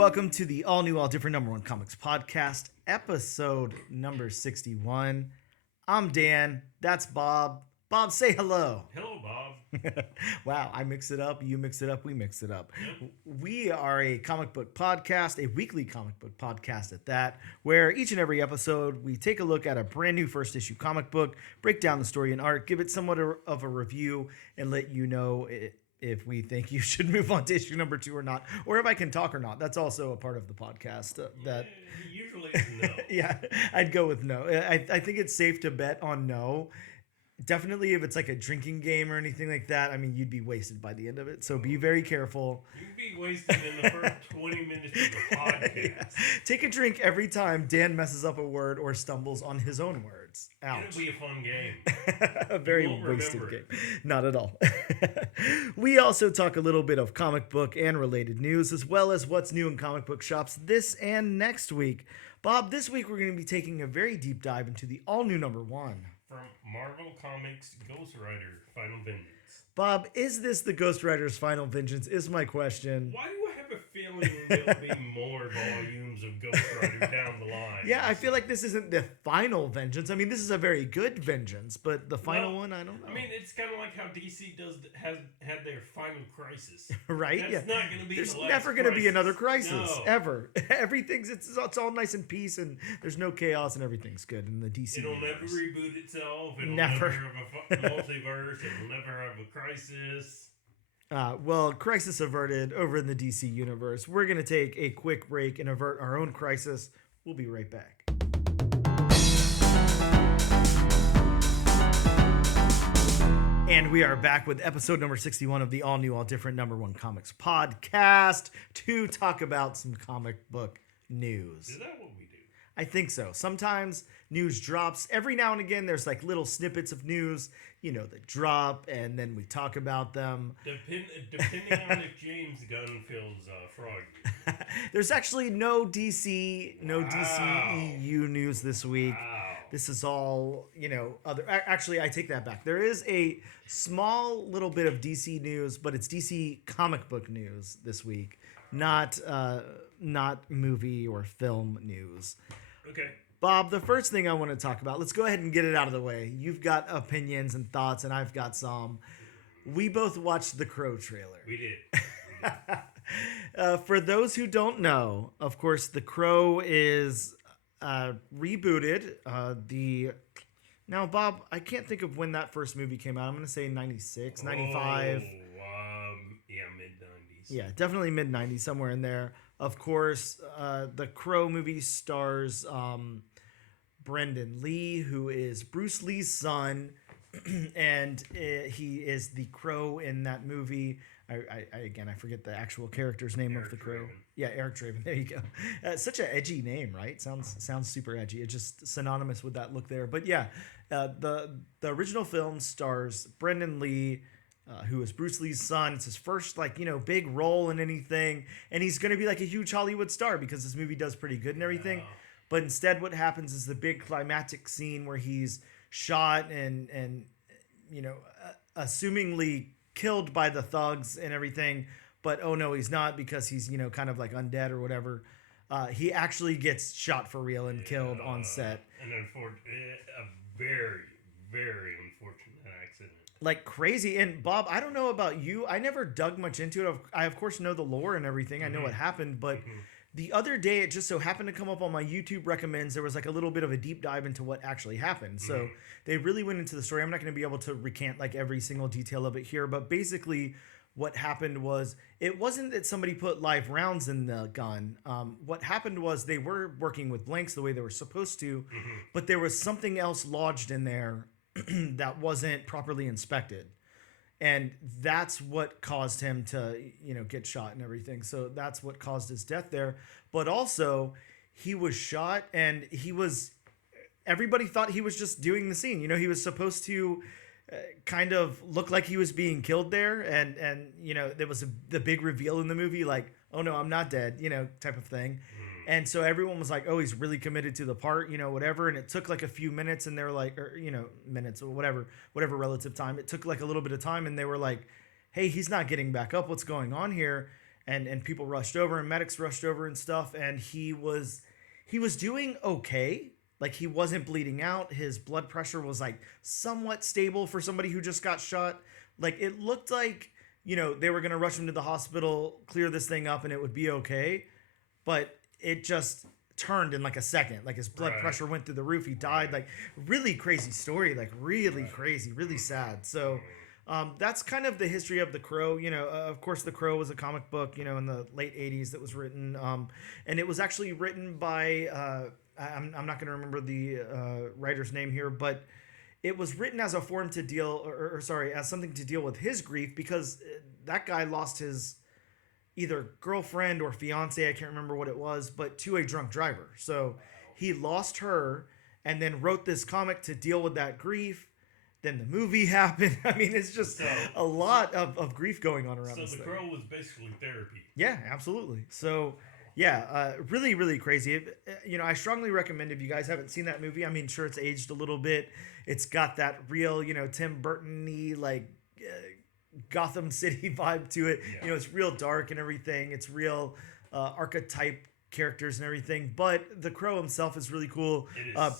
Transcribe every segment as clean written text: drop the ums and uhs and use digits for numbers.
welcome to the all new, all different number one comics podcast, episode number 61. I'm Dan. That's Bob. Bob, say hello. Hello, Bob. Wow, I mix it up. You mix it up. We mix it up. Yep. We are a comic book podcast, a weekly comic book podcast at that, where each and every episode we take a look at a brand new first issue comic book, break down the story and art, give it somewhat of a review, and let you know if we think you should move on to issue number 2 or not, or if I can talk or not. That's also a part of the podcast. Usually it's no. Yeah, I'd go with no. I think it's safe to bet on no. Definitely if it's like a drinking game or anything like that, I mean, you'd be wasted by the end of it. So be very careful. You'd be wasted in the first 20 minutes of the podcast. Yeah. Take a drink every time Dan messes up a word or stumbles on his own words. Ouch. It'll be a fun game. A very wasted game. Not at all. We also talk a little bit of comic book and related news, as well as what's new in comic book shops this and next week. Bob, this week we're going to be taking a very deep dive into the all-new number 1. From Marvel Comics Ghost Rider Final Vengeance. Bob, is this the Ghost Rider's Final Vengeance is my question. Why do I have a feeling there'll be more volumes of Ghost Rider down the line? Yeah, I feel like this isn't the final vengeance. I mean, this is a very good vengeance, but the final one, I don't know. I mean, it's kind of like how DC has had their final crisis. Right? That's not going to be There's the last never going to be another crisis, no. ever. Everything's, it's all nice and peace, and there's no chaos, and everything's good in the DC It'll universe. never reboot itself. It'll Never have a multiverse. It'll never have a crisis. Well, crisis averted over in the DC universe. We're going to take a quick break and avert our own crisis. We'll be right back. And we are back with episode number 61 of the all new, all different number 1 comics podcast to talk about some comic book news. Is that what we do? I think so. Sometimes news drops. Every now and again, there's like little snippets of news, that drop, and then we talk about them. Depending on if James Gunn feels froggy. There's actually no DC EU news this week. Wow. This is all, other. Actually, I take that back. There is a small little bit of DC news, but it's DC comic book news this week, not movie or film news. Okay. Bob, the first thing I want to talk about, let's go ahead and get it out of the way. You've got opinions and thoughts, and I've got some. We both watched the Crow trailer. We did. For those who don't know, of course, the Crow is rebooted. Now, Bob, I can't think of when that first movie came out. I'm going to say 96, 95. Yeah, mid-90s. Yeah, definitely mid-90s, somewhere in there. Of course, the Crow movie stars Brendan Lee, who is Bruce Lee's son, and he is the Crow in that movie. I forget the actual character's name of the Crow. Draven. Yeah, Eric Draven. There you go. Such an edgy name, right? Sounds super edgy. It's just synonymous with that look there. But yeah, the original film stars Brendan Lee, who is Bruce Lee's son. It's his first big role in anything, and he's going to be like a huge Hollywood star because this movie does pretty good and everything. Yeah. But instead, what happens is the big climactic scene where he's shot and assumingly killed by the thugs and everything. But oh no, he's not, because he's kind of like undead or whatever. He actually gets shot for real and killed on set. And a very, very unfortunate accident. Like crazy. And Bob, I don't know about you. I never dug much into it. I of course know the lore and everything. I know what happened, but the other day it just so happened to come up on my YouTube recommends. There was like a little bit of a deep dive into what actually happened. So they really went into the story. I'm not going to be able to recant like every single detail of it here, but basically what happened was, it wasn't that somebody put live rounds in the gun. What happened was they were working with blanks the way they were supposed to, but there was something else lodged in there that wasn't properly inspected. And that's what caused him to, get shot and everything. So that's what caused his death there. But also, he was shot, and everybody thought he was just doing the scene. He was supposed to kind of look like he was being killed there. And there was the big reveal in the movie, like, oh no, I'm not dead, type of thing. And so everyone was like, oh, he's really committed to the part, whatever. And it took like a few minutes, and they were like, or, minutes or whatever relative time. It took like a little bit of time, and they were like, hey, he's not getting back up. What's going on here? and people rushed over and medics rushed over and stuff, and he was doing okay. Like, he wasn't bleeding out. His blood pressure was like somewhat stable for somebody who just got shot. Like, it looked like, they were going to rush him to the hospital, clear this thing up, and it would be okay. But it just turned in like a second. Like, his blood pressure went through the roof. He died. Like, really crazy story. Like, really crazy, really sad. So that's kind of the history of The Crow. Of course, The Crow was a comic book, in the late 80s that was written. And it was actually written by, I'm not going to remember the writer's name here, but it was written as a form to deal, as something to deal with his grief, because that guy lost his either girlfriend or fiance, I can't remember what it was, but to a drunk driver. So he lost her and then wrote this comic to deal with that grief. Then the movie happened. I mean, it's just a lot of grief going on around this thing. So The Crow was basically therapy. Yeah, absolutely. So, yeah, really, really crazy. I strongly recommend, if you guys haven't seen that movie, I mean, sure, it's aged a little bit. It's got that real, Tim Burton-y, like, Gotham City vibe to it. Yeah. It's real dark and everything. It's real archetype characters and everything. But The Crow himself is really cool.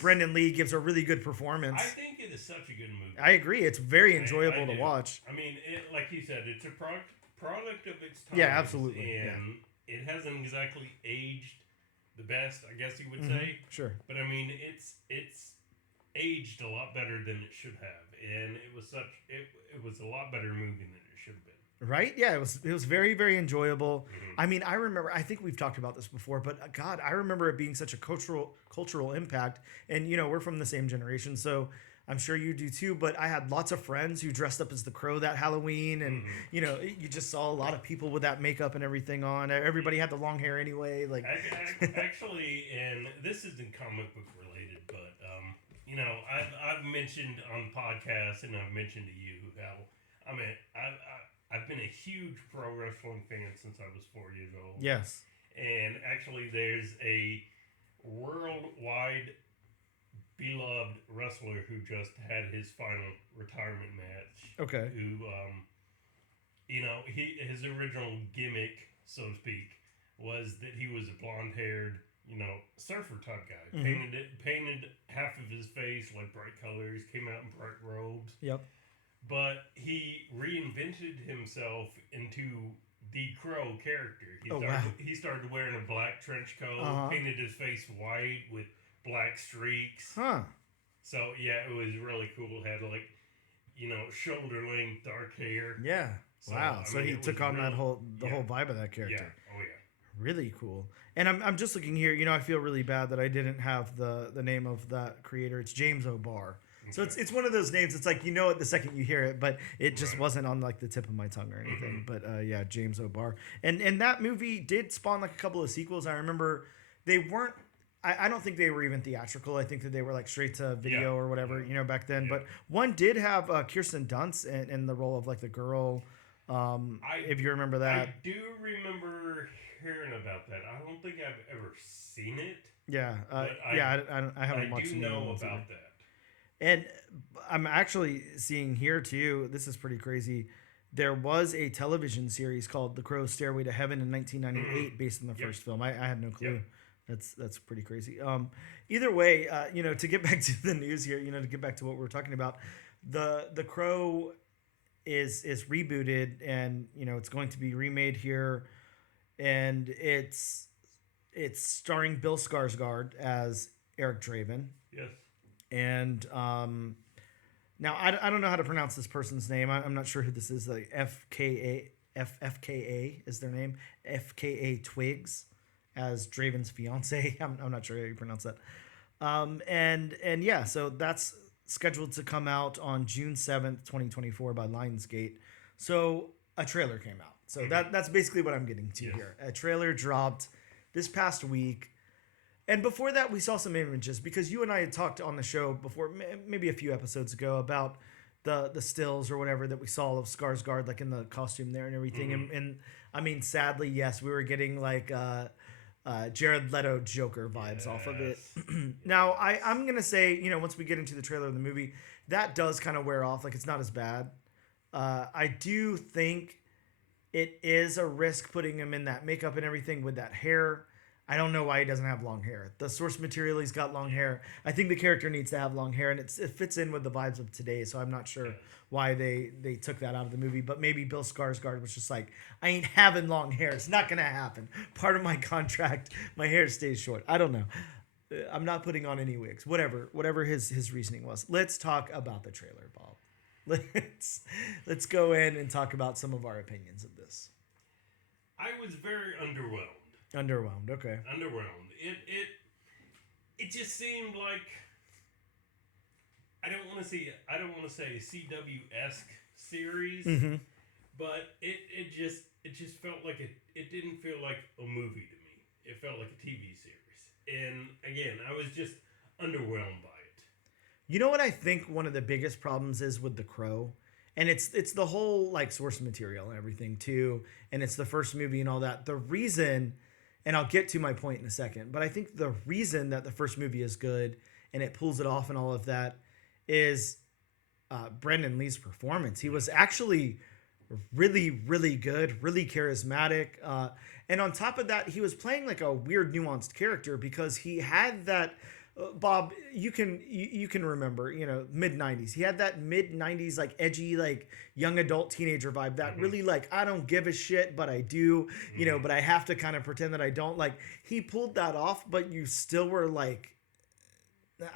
Brendan Lee gives a really good performance. I think it is such a good movie. I agree. It's very enjoyable to watch. I mean, like you said, it's a product of its time. Yeah, absolutely. And it hasn't exactly aged the best, I guess you would say. Sure. But I mean, it's aged a lot better than it should have, and it was a lot better movie than it should have been. Right? Yeah, it was very, very enjoyable. I mean, I think we've talked about this before, but God, I remember it being such a cultural impact. And we're from the same generation, so I'm sure you do too. But I had lots of friends who dressed up as the Crow that Halloween, and you just saw a lot of people with that makeup and everything on. Everybody had the long hair anyway. Like, actually, and this isn't comic book related, but I've mentioned on podcasts, and I've mentioned to you how I've been a huge pro wrestling fan since I was 4 years old. Yes. And actually, there's a worldwide beloved wrestler who just had his final retirement match. Okay. Who, his original gimmick, so to speak, was that he was a blonde-haired, surfer type guy. Mm-hmm. Painted half of his face like bright colors, came out in bright robes. Yep. But he reinvented himself into the Crow character. He started wearing a black trench coat, painted his face white with black streaks. Huh. So, yeah, it was really cool. Had, like, shoulder length, dark hair. Yeah. So, wow. So he took on the whole vibe of that character. Yeah. Oh, yeah. Really cool. And I'm just looking here. I feel really bad that I didn't have the name of that creator. It's James O'Barr. So it's one of those names. It's like, it the second you hear it, but it just wasn't on like the tip of my tongue or anything. But yeah, James O'Barr. And that movie did spawn like a couple of sequels. I remember they weren't. I don't think they were even theatrical. I think that they were like straight to video or whatever, back then. Yeah. But one did have Kirsten Dunst in the role of like the girl. If you remember that. I do remember hearing about that. I don't think I've ever seen it. Yeah. I haven't watched it. I do know about that. And I'm actually seeing here too, this is pretty crazy. There was a television series called The Crow's Stairway to Heaven in 1998 based on the first film. I had no clue. Yep. That's pretty crazy. Either way, to get back to the news here, to get back to what we're talking about, the Crow is rebooted, and it's going to be remade here, and it's starring Bill Skarsgård as Eric Draven. Yes. And now I don't know how to pronounce this person's name. I'm not sure who this is. Like FKA is their name. FKA Twigs as Draven's fiance. I'm not sure how you pronounce that. And yeah, so that's scheduled to come out on June 7th, 2024 by Lionsgate. So a trailer came out. So that's basically what I'm getting to here. A trailer dropped this past week. And before that, we saw some images because you and I had talked on the show before, maybe a few episodes ago, about the stills or whatever that we saw of Skarsgård, like in the costume there and everything. And I mean, sadly, yes, we were getting like Jared Leto Joker vibes off of it. Now, I'm going to say, once we get into the trailer of the movie, that does kind of wear off. Like, it's not as bad. I do think it is a risk putting him in that makeup and everything with that hair. I don't know why he doesn't have long hair. The source material, he's got long hair. I think the character needs to have long hair, and it fits in with the vibes of today. So I'm not sure why they took that out of the movie. But maybe Bill Skarsgård was just like, I ain't having long hair. It's not gonna happen. Part of my contract, my hair stays short. I don't know. I'm not putting on any wigs. Whatever his reasoning was. Let's talk about the trailer, Bob. Let's go in and talk about some of our opinions of this. I was very underwhelmed. Underwhelmed. Okay. Underwhelmed. It just seemed like I don't want to say a CW-esque series, but it just felt like it didn't feel like a movie to me. It felt like a TV series, and again, I was just underwhelmed by it. You know what I think one of the biggest problems is with The Crow, and it's the whole like source material and everything too, and it's the first movie and all that. The reason, and I'll get to my point in a second, but I think the reason that the first movie is good and it pulls it off and all of that is Brandon Lee's performance. He was actually really, really good, really charismatic. And on top of that, he was playing like a weird, nuanced character because he had that. Bob, you can remember, mid 90s. He had that mid 90s like edgy, like young adult teenager vibe. That really like I don't give a shit, but I do, but I have to kind of pretend that I don't. Like he pulled that off, but you still were like,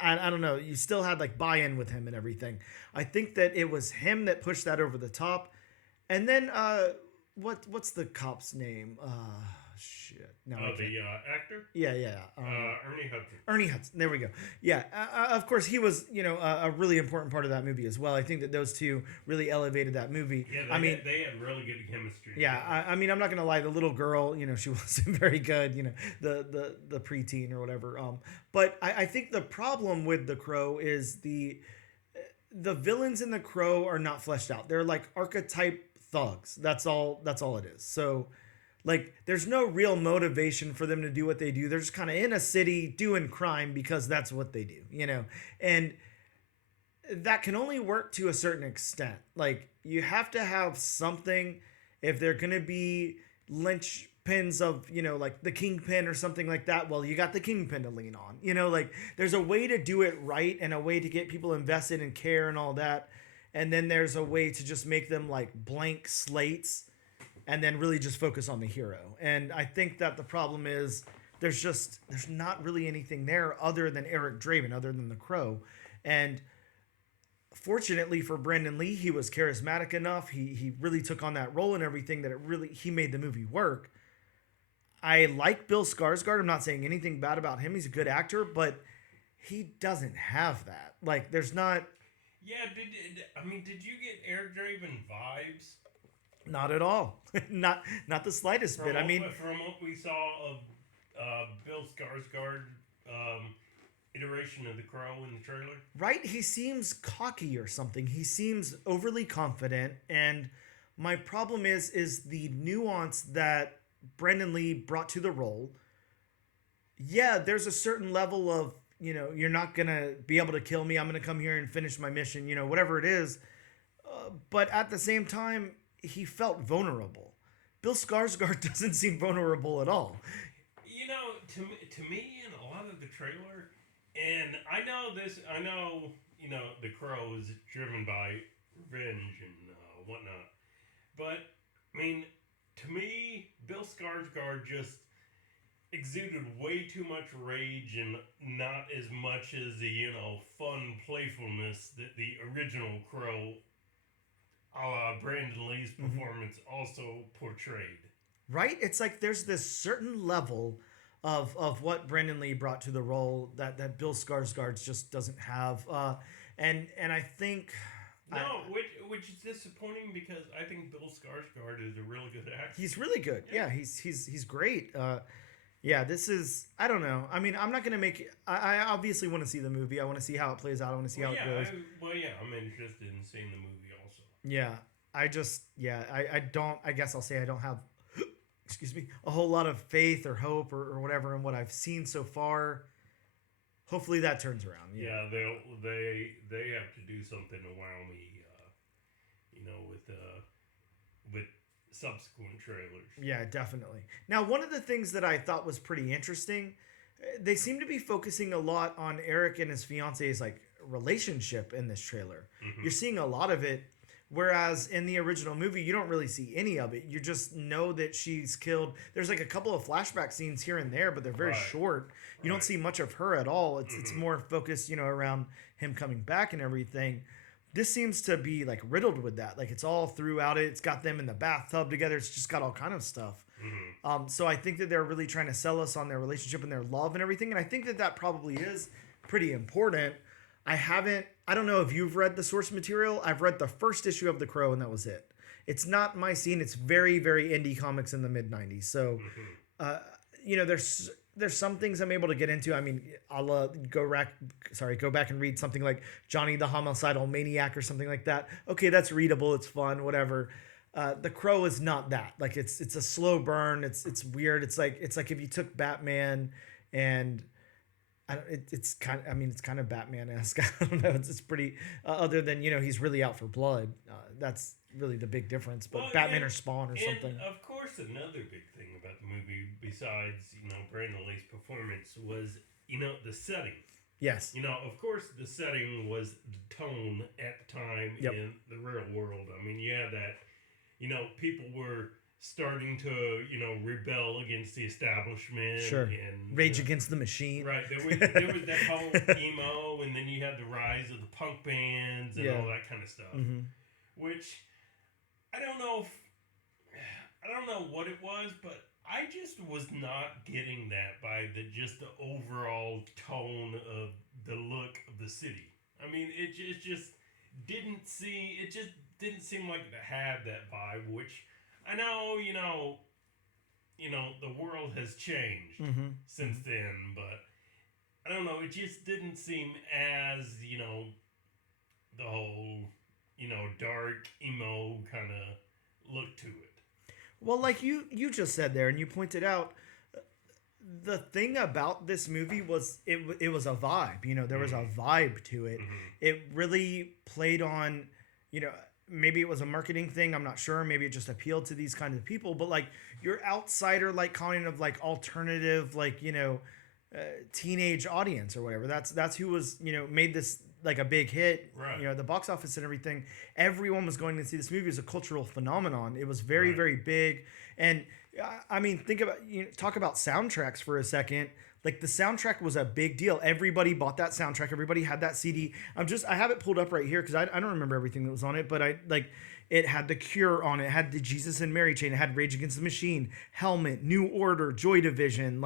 I don't know, you still had like buy-in with him and everything. I think that it was him that pushed that over the top. And then what's the cop's name? Shit. No, the actor? Yeah. Ernie Hudson. Ernie Hudson. There we go. Yeah. Of course, he was, a really important part of that movie as well. I think that those two really elevated that movie. Yeah, they had really good chemistry. Yeah. I'm not going to lie. The little girl, she wasn't very good, the preteen or whatever. But I think the problem with The Crow is the villains in The Crow are not fleshed out. They're like archetype thugs. That's all it is. So, like, there's no real motivation for them to do what they do. They're just kind of in a city doing crime because that's what they do, And that can only work to a certain extent. Like, you have to have something if they're going to be linchpins of, like the Kingpin or something like that. Well, you got the Kingpin to lean on. Like, there's a way to do it right and a way to get people invested and care and all that. And then there's a way to just make them like blank slates and then really just focus on the hero. And I think that the problem is there's not really anything there other than Eric Draven, other than The Crow. And fortunately for Brandon Lee, he was charismatic enough. He really took on that role and everything that he made the movie work. I like Bill Skarsgård. I'm not saying anything bad about him. He's a good actor, but he doesn't have that. Like, there's not... Yeah, did you get Eric Draven vibes? Not at all. not the slightest bit. From what we saw of Bill Skarsgård iteration of The Crow in the trailer, right? He seems cocky or something. He seems overly confident, and my problem is the nuance that Brandon Lee brought to the role. Yeah, there's a certain level of you're not gonna be able to kill me. I'm gonna come here and finish my mission. Whatever it is, but at the same time, he felt vulnerable. Bill Skarsgård doesn't seem vulnerable at all. To me, in a lot of the trailer, and I know, The Crow is driven by revenge and whatnot, but, to me, Bill Skarsgård just exuded way too much rage and not as much as the, fun playfulness that the original Crow Brandon Lee's performance also portrayed. Right? It's like there's this certain level of what Brandon Lee brought to the role that Bill Skarsgård just doesn't have. And I think... which is disappointing because I think Bill Skarsgård is a really good actor. He's really good. Yeah, he's great. This is... I don't know. I'm not going to make... I obviously want to see the movie. I want to see how it plays out. I want to see how it goes. I'm interested in seeing the movie. Yeah, I guess I'll say I don't have, excuse me, a whole lot of faith or hope or whatever in what I've seen so far. Hopefully that turns around. Yeah, they have to do something to wow me, with subsequent trailers. Yeah, definitely. Now, one of the things that I thought was pretty interesting, they seem to be focusing a lot on Eric and his fiance's like relationship in this trailer. You're seeing a lot of it, whereas in the original movie, you don't really see any of it. You just know that she's killed. There's like a couple of flashback scenes here and there, but they're very short. You don't see much of her at all. It's more focused, around him coming back and everything. This seems to be like riddled with that. Like it's all throughout it. It's got them in the bathtub together. It's just got all kind of stuff. So I think that they're really trying to sell us on their relationship and their love and everything. And I think that that probably is pretty important. I don't know if you've read the source material. I've read the first issue of The Crow and that was it. It's not my scene. It's very, very indie comics in the mid 90s. So, there's some things I'm able to get into. I mean, I'll go back and read something like Johnny the Homicidal Maniac or something like that. Okay, that's readable. It's fun, whatever. The Crow is not that. Like it's a slow burn. It's weird. It's like if you took Batman and it's kind of Batman-esque. I don't know. It's pretty other than he's really out for blood. That's really the big difference. But Batman or Spawn or something. Of course, another big thing about the movie, besides Brandon Lee's performance, was the setting. Yes. Of course, the setting was the tone at the time in the real world. I mean, you had that. People were starting to, rebel against the establishment. Sure. And Rage Against the Machine. Right. There was that whole emo, and then you had the rise of the punk bands and all that kind of stuff. Mm-hmm. Which I don't know what it was, but I just was not getting that by the overall tone of the look of the city. I mean, it just didn't seem like it had that vibe, which I know, the world has changed since then, but I don't know, it just didn't seem as, the whole, dark, emo kind of look to it. Well, like you just said there, and you pointed out, the thing about this movie was it was a vibe. There was a vibe to it. It really played on, maybe it was a marketing thing. I'm not sure. Maybe it just appealed to these kind of people. But like your outsider, like kind of like alternative, like teenage audience or whatever. That's who was made this like a big hit. Right. The box office and everything. Everyone was going to see this movie. It was a cultural phenomenon. It was very very big. And I mean, talk about soundtracks for a second. Like the soundtrack was a big deal. Everybody bought that soundtrack. Everybody had that CD. I have it pulled up right here because I don't remember everything that was on it, but it had The Cure on it. It had the Jesus and Mary chain. It had Rage Against the Machine, Helmet, New Order, Joy Division.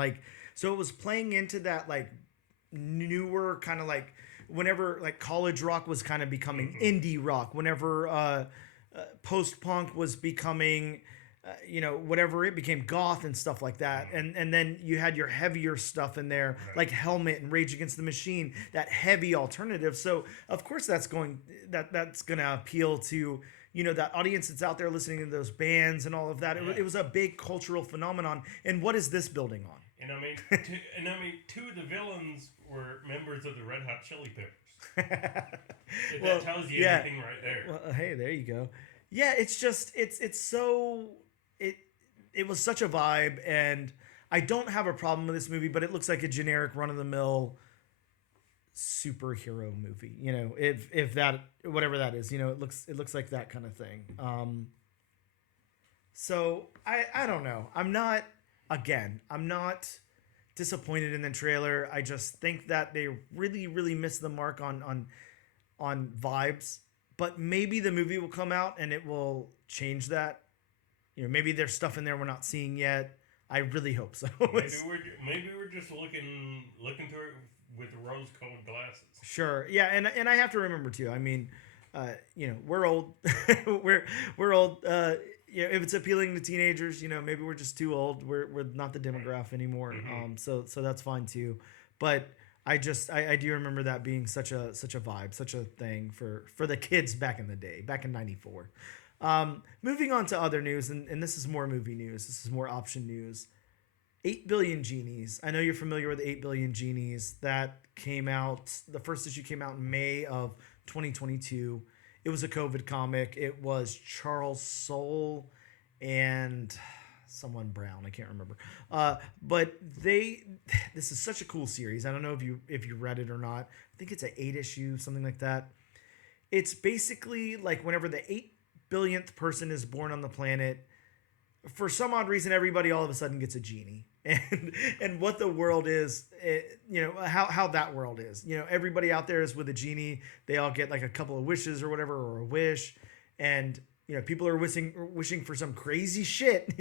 So it was playing into that like newer kind of like whenever like college rock was kind of becoming indie rock. Whenever post-punk was becoming whatever it became, goth and stuff like that. And then you had your heavier stuff in there, like Helmet and Rage Against the Machine, that heavy alternative. So of course that's going to appeal to, that audience that's out there listening to those bands and all of that. It was a big cultural phenomenon. And what is this building on? And I mean, two of the villains were members of the Red Hot Chili Peppers. That tells you anything right there. Well, hey, there you go. Yeah, it's just it was such a vibe, and I don't have a problem with this movie, but it looks like a generic run-of-the-mill superhero movie. If that, whatever that is, it looks like that kind of thing. So I don't know. I'm not disappointed in the trailer. I just think that they really, really missed the mark on vibes. But maybe the movie will come out and it will change that. Maybe there's stuff in there we're not seeing yet. I really hope so. Maybe we're just looking through it with rose-colored glasses. Sure. Yeah, and I have to remember too. I mean, we're old. we're old. If it's appealing to teenagers, maybe we're just too old. We're not the demographic anymore. So that's fine too. But I do remember that being such a vibe, such a thing for the kids back in the day, back in '94. Moving on to other news, and this is more movie news. This is more option news. 8 Billion Genies. I know you're familiar with 8 Billion Genies. That came out, the first issue came out in May of 2022. It was a COVID comic. It was Charles Soule and someone Brown. I can't remember. But this is such a cool series. I don't know if you read it or not. I think it's an 8 issue, something like that. It's basically like whenever the 8 billionth person is born on the planet, for some odd reason, everybody all of a sudden gets a genie. And what the world is, how that world is. Everybody out there is with a genie. They all get like a couple of wishes or whatever, or a wish. And, people are wishing for some crazy shit,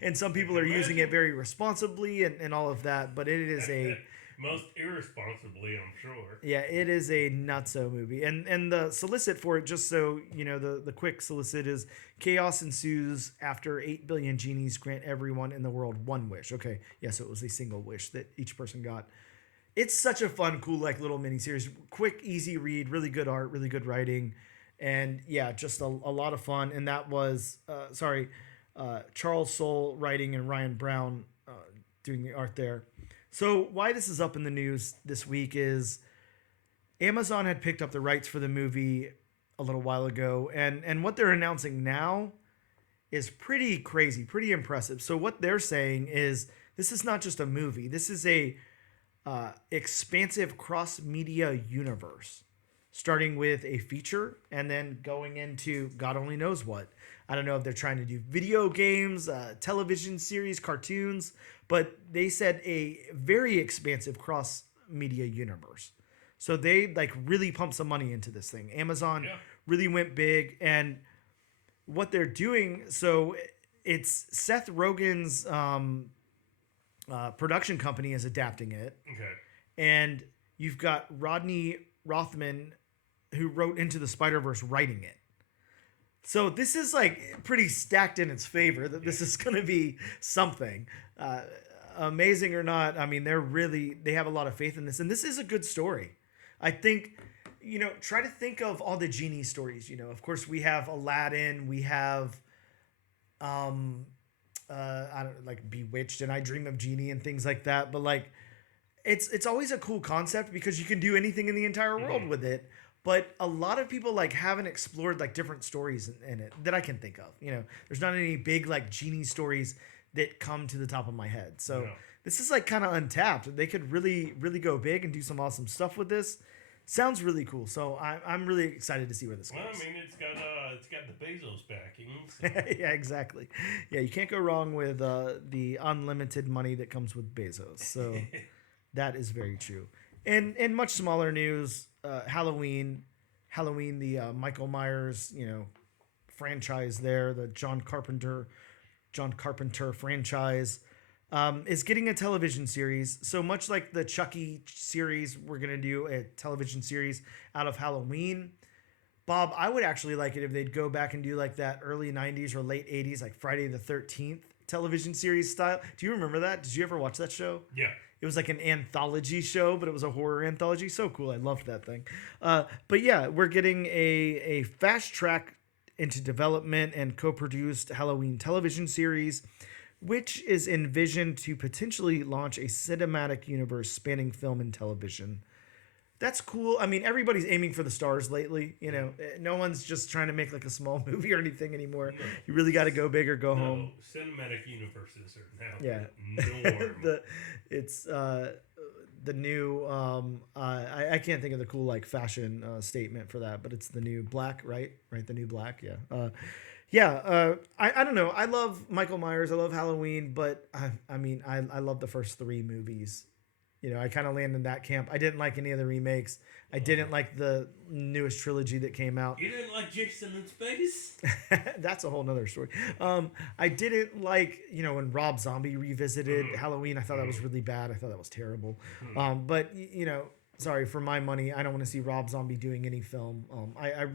and some people are using it very responsibly and all of that. But it is a... Most irresponsibly, I'm sure. Yeah, it is a nutso movie. And the solicit for it, just so the quick solicit is: chaos ensues after 8 billion genies grant everyone in the world one wish. Okay, yeah, so it was a single wish that each person got. It's such a fun, cool, like little mini series. Quick, easy read, really good art, really good writing, and yeah, just a lot of fun. And that was Charles Soule writing and Ryan Brown doing the art there. So why this is up in the news this week is Amazon had picked up the rights for the movie a little while ago, and what they're announcing now is pretty crazy, pretty impressive. So what they're saying is this is not just a movie. This is a expansive cross-media universe, starting with a feature and then going into God only knows what. I don't know if they're trying to do video games, television series, cartoons, but they said a very expansive cross-media universe. So they really pumped some money into this thing. Amazon really went big, and what they're doing, so it's Seth Rogen's production company is adapting it. Okay. And you've got Rodney Rothman, who wrote Into the Spider-Verse, writing it. So this is pretty stacked in its favor that this is going to be something. Amazing or not, I mean, they have a lot of faith in this. And this is a good story. I think, try to think of all the genie stories. Of course, we have Aladdin, we have Bewitched and I Dream of Genie and things like that. But it's always a cool concept because you can do anything in the entire world with it. But a lot of people haven't explored different stories in it that I can think of. There's not any big genie stories that come to the top of my head. So this is kind of untapped. They could really, really go big and do some awesome stuff with this. Sounds really cool. So I'm really excited to see where this goes. Well, I mean, it's got the Bezos backing. So. Yeah, exactly. Yeah, you can't go wrong with the unlimited money that comes with Bezos. So that is very true. And in much smaller news, Halloween, the Michael Myers, franchise there, the John Carpenter franchise, is getting a television series. So much like the Chucky series, we're going to do a television series out of Halloween. Bob, I would actually like it if they'd go back and do that early 90s or late 80s, Friday the 13th television series style. Do you remember that? Did you ever watch that show? Yeah. It was an anthology show, but it was a horror anthology. So cool. I loved that thing. But yeah, we're getting a fast track into development and co-produced Halloween television series, which is envisioned to potentially launch a cinematic universe spanning film and television. That's cool. I mean, everybody's aiming for the stars lately. No one's just trying to make a small movie or anything anymore. No. You really got to go big or go home. Cinematic universes are now norm. It's the new. I can't think of the cool fashion statement for that, but it's the new black, right? Right, the new black. Yeah. I don't know. I love Michael Myers. I love Halloween, but I love the first 3 movies. I kind of land in that camp. I didn't like any of the remakes. I didn't like the newest trilogy that came out. You didn't like Jason in Space? That's a whole nother story. I didn't like, when Rob Zombie revisited Halloween. I thought that was really bad. I thought that was terrible. But, sorry, for my money, I don't want to see Rob Zombie doing any film. I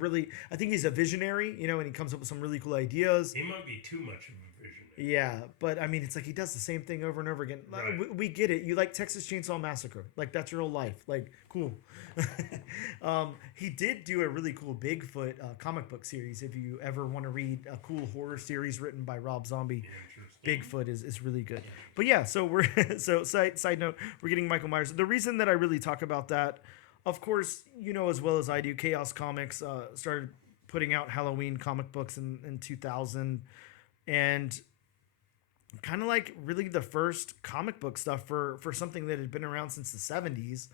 think he's a visionary, and he comes up with some really cool ideas. He might be too much of a visionary. Yeah, but it's he does the same thing over and over again. Right. We get it. You like Texas Chainsaw Massacre. That's real life. Cool. He did do a really cool Bigfoot comic book series. If you ever want to read a cool horror series written by Rob Zombie, Bigfoot is really good. But yeah, so we're side note, we're getting Michael Myers. The reason that I really talk about that, of course, as well as I do, Chaos Comics started putting out Halloween comic books in 2000. and kind of like really the first comic book stuff for something that had been around since the 70s.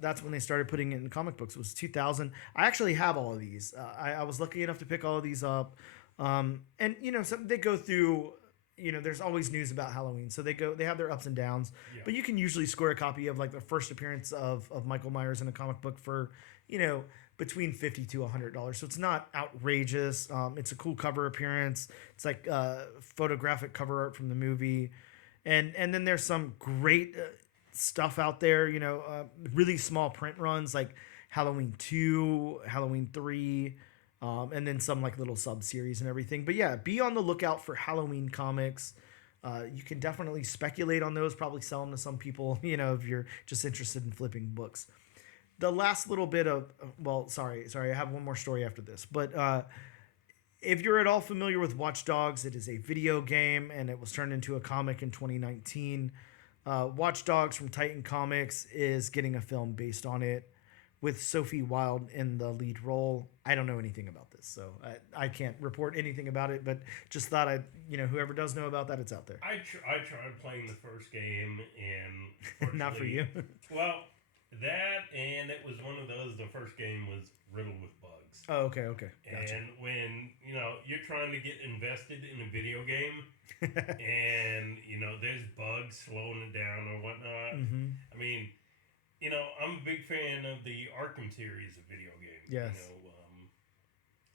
That's when they started putting it in comic books. It was 2000. I actually have all of these. I was lucky enough to pick all of these up. And they go through, there's always news about Halloween. So they have their ups and downs, but you can usually score a copy of like the first appearance of Michael Myers in a comic book for, between $50 to $100. So it's not outrageous. It's a cool cover appearance. It's like photographic cover art from the movie. And then there's some great stuff out there, really small print runs like Halloween 2, Halloween 3, and then some like little sub-series and everything. But yeah, be on the lookout for Halloween comics. You can definitely speculate on those, probably sell them to some people, if you're just interested in flipping books. The last little bit of, sorry, I have one more story after this. But if you're at all familiar with Watch Dogs, it is a video game, and it was turned into a comic in 2019. Watch Dogs from Titan Comics is getting a film based on it with Sophie Wilde in the lead role. I don't know anything about this, so I can't report anything about it, but just thought whoever does know about that, it's out there. I tried playing the first game, and not for you. Well, that, and it was one of those, the first game was riddled with bugs. Oh, okay. Gotcha. And when, you're trying to get invested in a video game, and, there's bugs slowing it down or whatnot. Mm-hmm. I mean, I'm a big fan of the Arkham series of video games. Yes.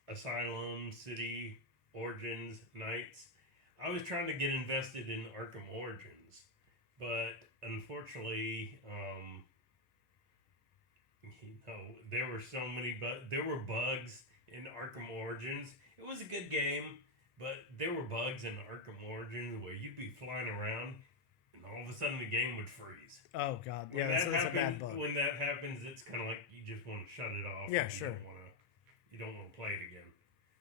Asylum, City, Origins, Knights. I was trying to get invested in Arkham Origins, but unfortunately, there were so many there were bugs in Arkham Origins. It was a good game, but there were bugs in Arkham Origins where you'd be flying around and all of a sudden the game would freeze. Oh God, yeah, that's a bad bug. When that happens, it's kind of like you just want to shut it off. Yeah, sure. You don't want to play it again.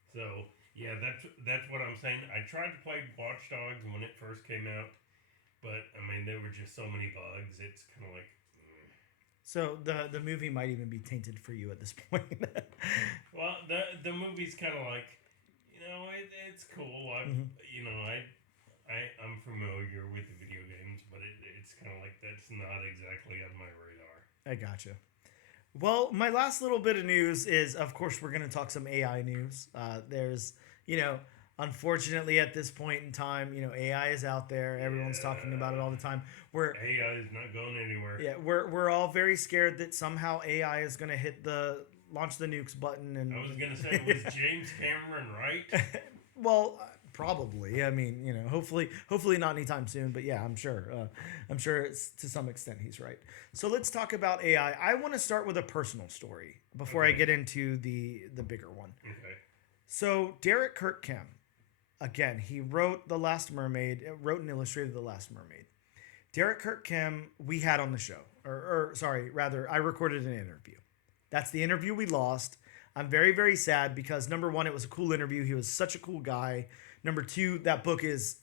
So yeah, that's what I'm saying. I tried to play Watch Dogs when it first came out, but I mean there were just so many bugs. It's kind of like. So the movie might even be tainted for you at this point. Well, the movie's kind of like, it's cool. I'm familiar with the video games, but it's kind of like that's not exactly on my radar. I gotcha. Well, my last little bit of news is, of course, we're going to talk some AI news. There's, unfortunately, at this point in time, AI is out there. Everyone's talking about it all the time. AI is not going anywhere. Yeah, we're all very scared that somehow AI is going to launch the nukes button. And I was going to say, was James Cameron right? Well, probably. I mean, hopefully not anytime soon. But yeah, I'm sure. To some extent he's right. So let's talk about AI. I want to start with a personal story before I get into the bigger one. Okay. So Derek Kirkham, again, he wrote The Last Mermaid, wrote and illustrated The Last Mermaid. Derek Kirkham, we had on the show, I recorded an interview. That's the interview we lost. I'm very, very sad because number one, it was a cool interview. He was such a cool guy. Number two, that book is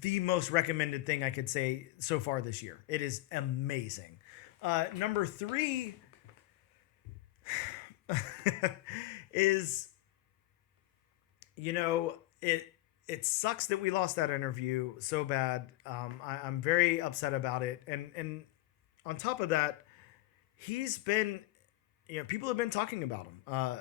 the most recommended thing I could say so far this year. It is amazing. Number three is, it sucks that we lost that interview so bad. I'm very upset about it. And on top of that, he's been, people have been talking about him.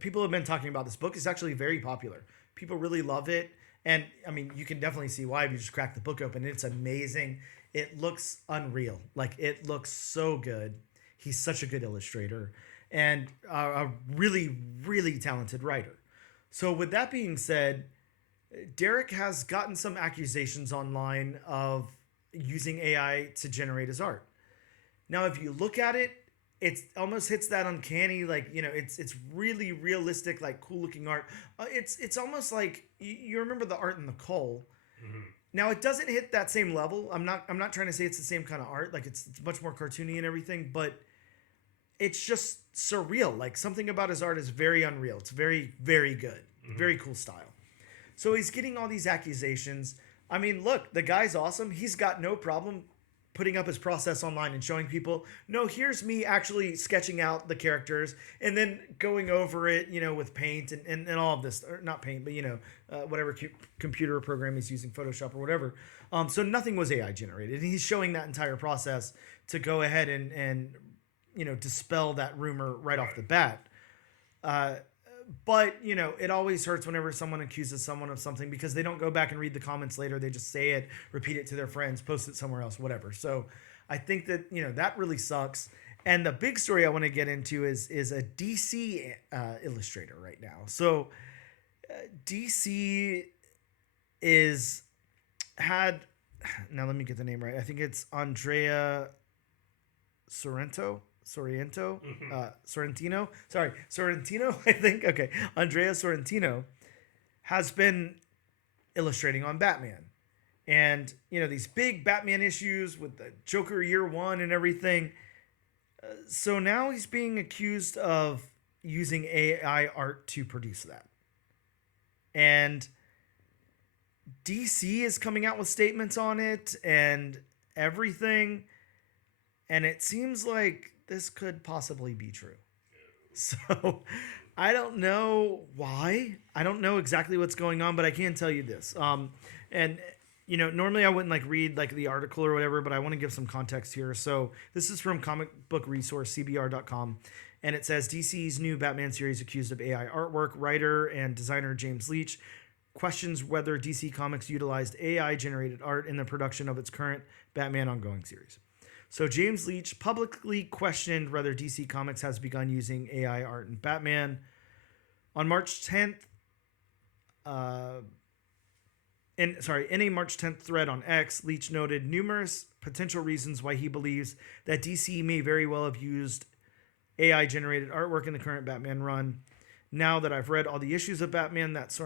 People have been talking about this book. It's actually very popular. People really love it. And I mean, you can definitely see why if you just crack the book open. It's amazing. It looks unreal. Like, it looks so good. He's such a good illustrator and a really, really talented writer. So with that being said, Derek has gotten some accusations online of using AI to generate his art. Now, if you look at it, it almost hits that uncanny, like, it's really realistic, like cool looking art. It's almost like you remember the art in The Cull. Mm-hmm. Now, it doesn't hit that same level. I'm not trying to say it's the same kind of art. Like, it's much more cartoony and everything, but it's just surreal. Like, something about his art is very unreal. It's very, very good. Mm-hmm. Very cool style. So he's getting all these accusations. I mean, look, the guy's awesome. He's got no problem putting up his process online and showing people, no, here's me actually sketching out the characters and then going over it, with paint and all of this, or not paint, but whatever computer program he's using, Photoshop or whatever. So nothing was AI generated. And he's showing that entire process to go ahead and dispel that rumor right off the bat. But, it always hurts whenever someone accuses someone of something because they don't go back and read the comments later. They just say it, repeat it to their friends, post it somewhere else, whatever. So I think that, that really sucks. And the big story I want to get into is a DC illustrator right now. So DC now let me get the name right. I think it's Andrea Sorrentino, I think. Okay. Andrea Sorrentino has been illustrating on Batman. And, these big Batman issues with the Joker Year One and everything. So now he's being accused of using AI art to produce that. And DC is coming out with statements on it and everything. And it seems like this could possibly be true. So I don't know why. I don't know exactly what's going on, but I can tell you this. Normally I wouldn't read the article or whatever, but I want to give some context here. So this is from Comic Book Resource, CBR.com. And it says DC's new Batman series accused of AI artwork. Writer and designer James Leach questions whether DC Comics utilized AI-generated art in the production of its current Batman ongoing series. So James Leach publicly questioned whether DC Comics has begun using AI art in Batman. On March 10th, in a March 10th thread on X, Leach noted numerous potential reasons why he believes that DC may very well have used AI-generated artwork in the current Batman run. Now that I've read all the issues of Batman that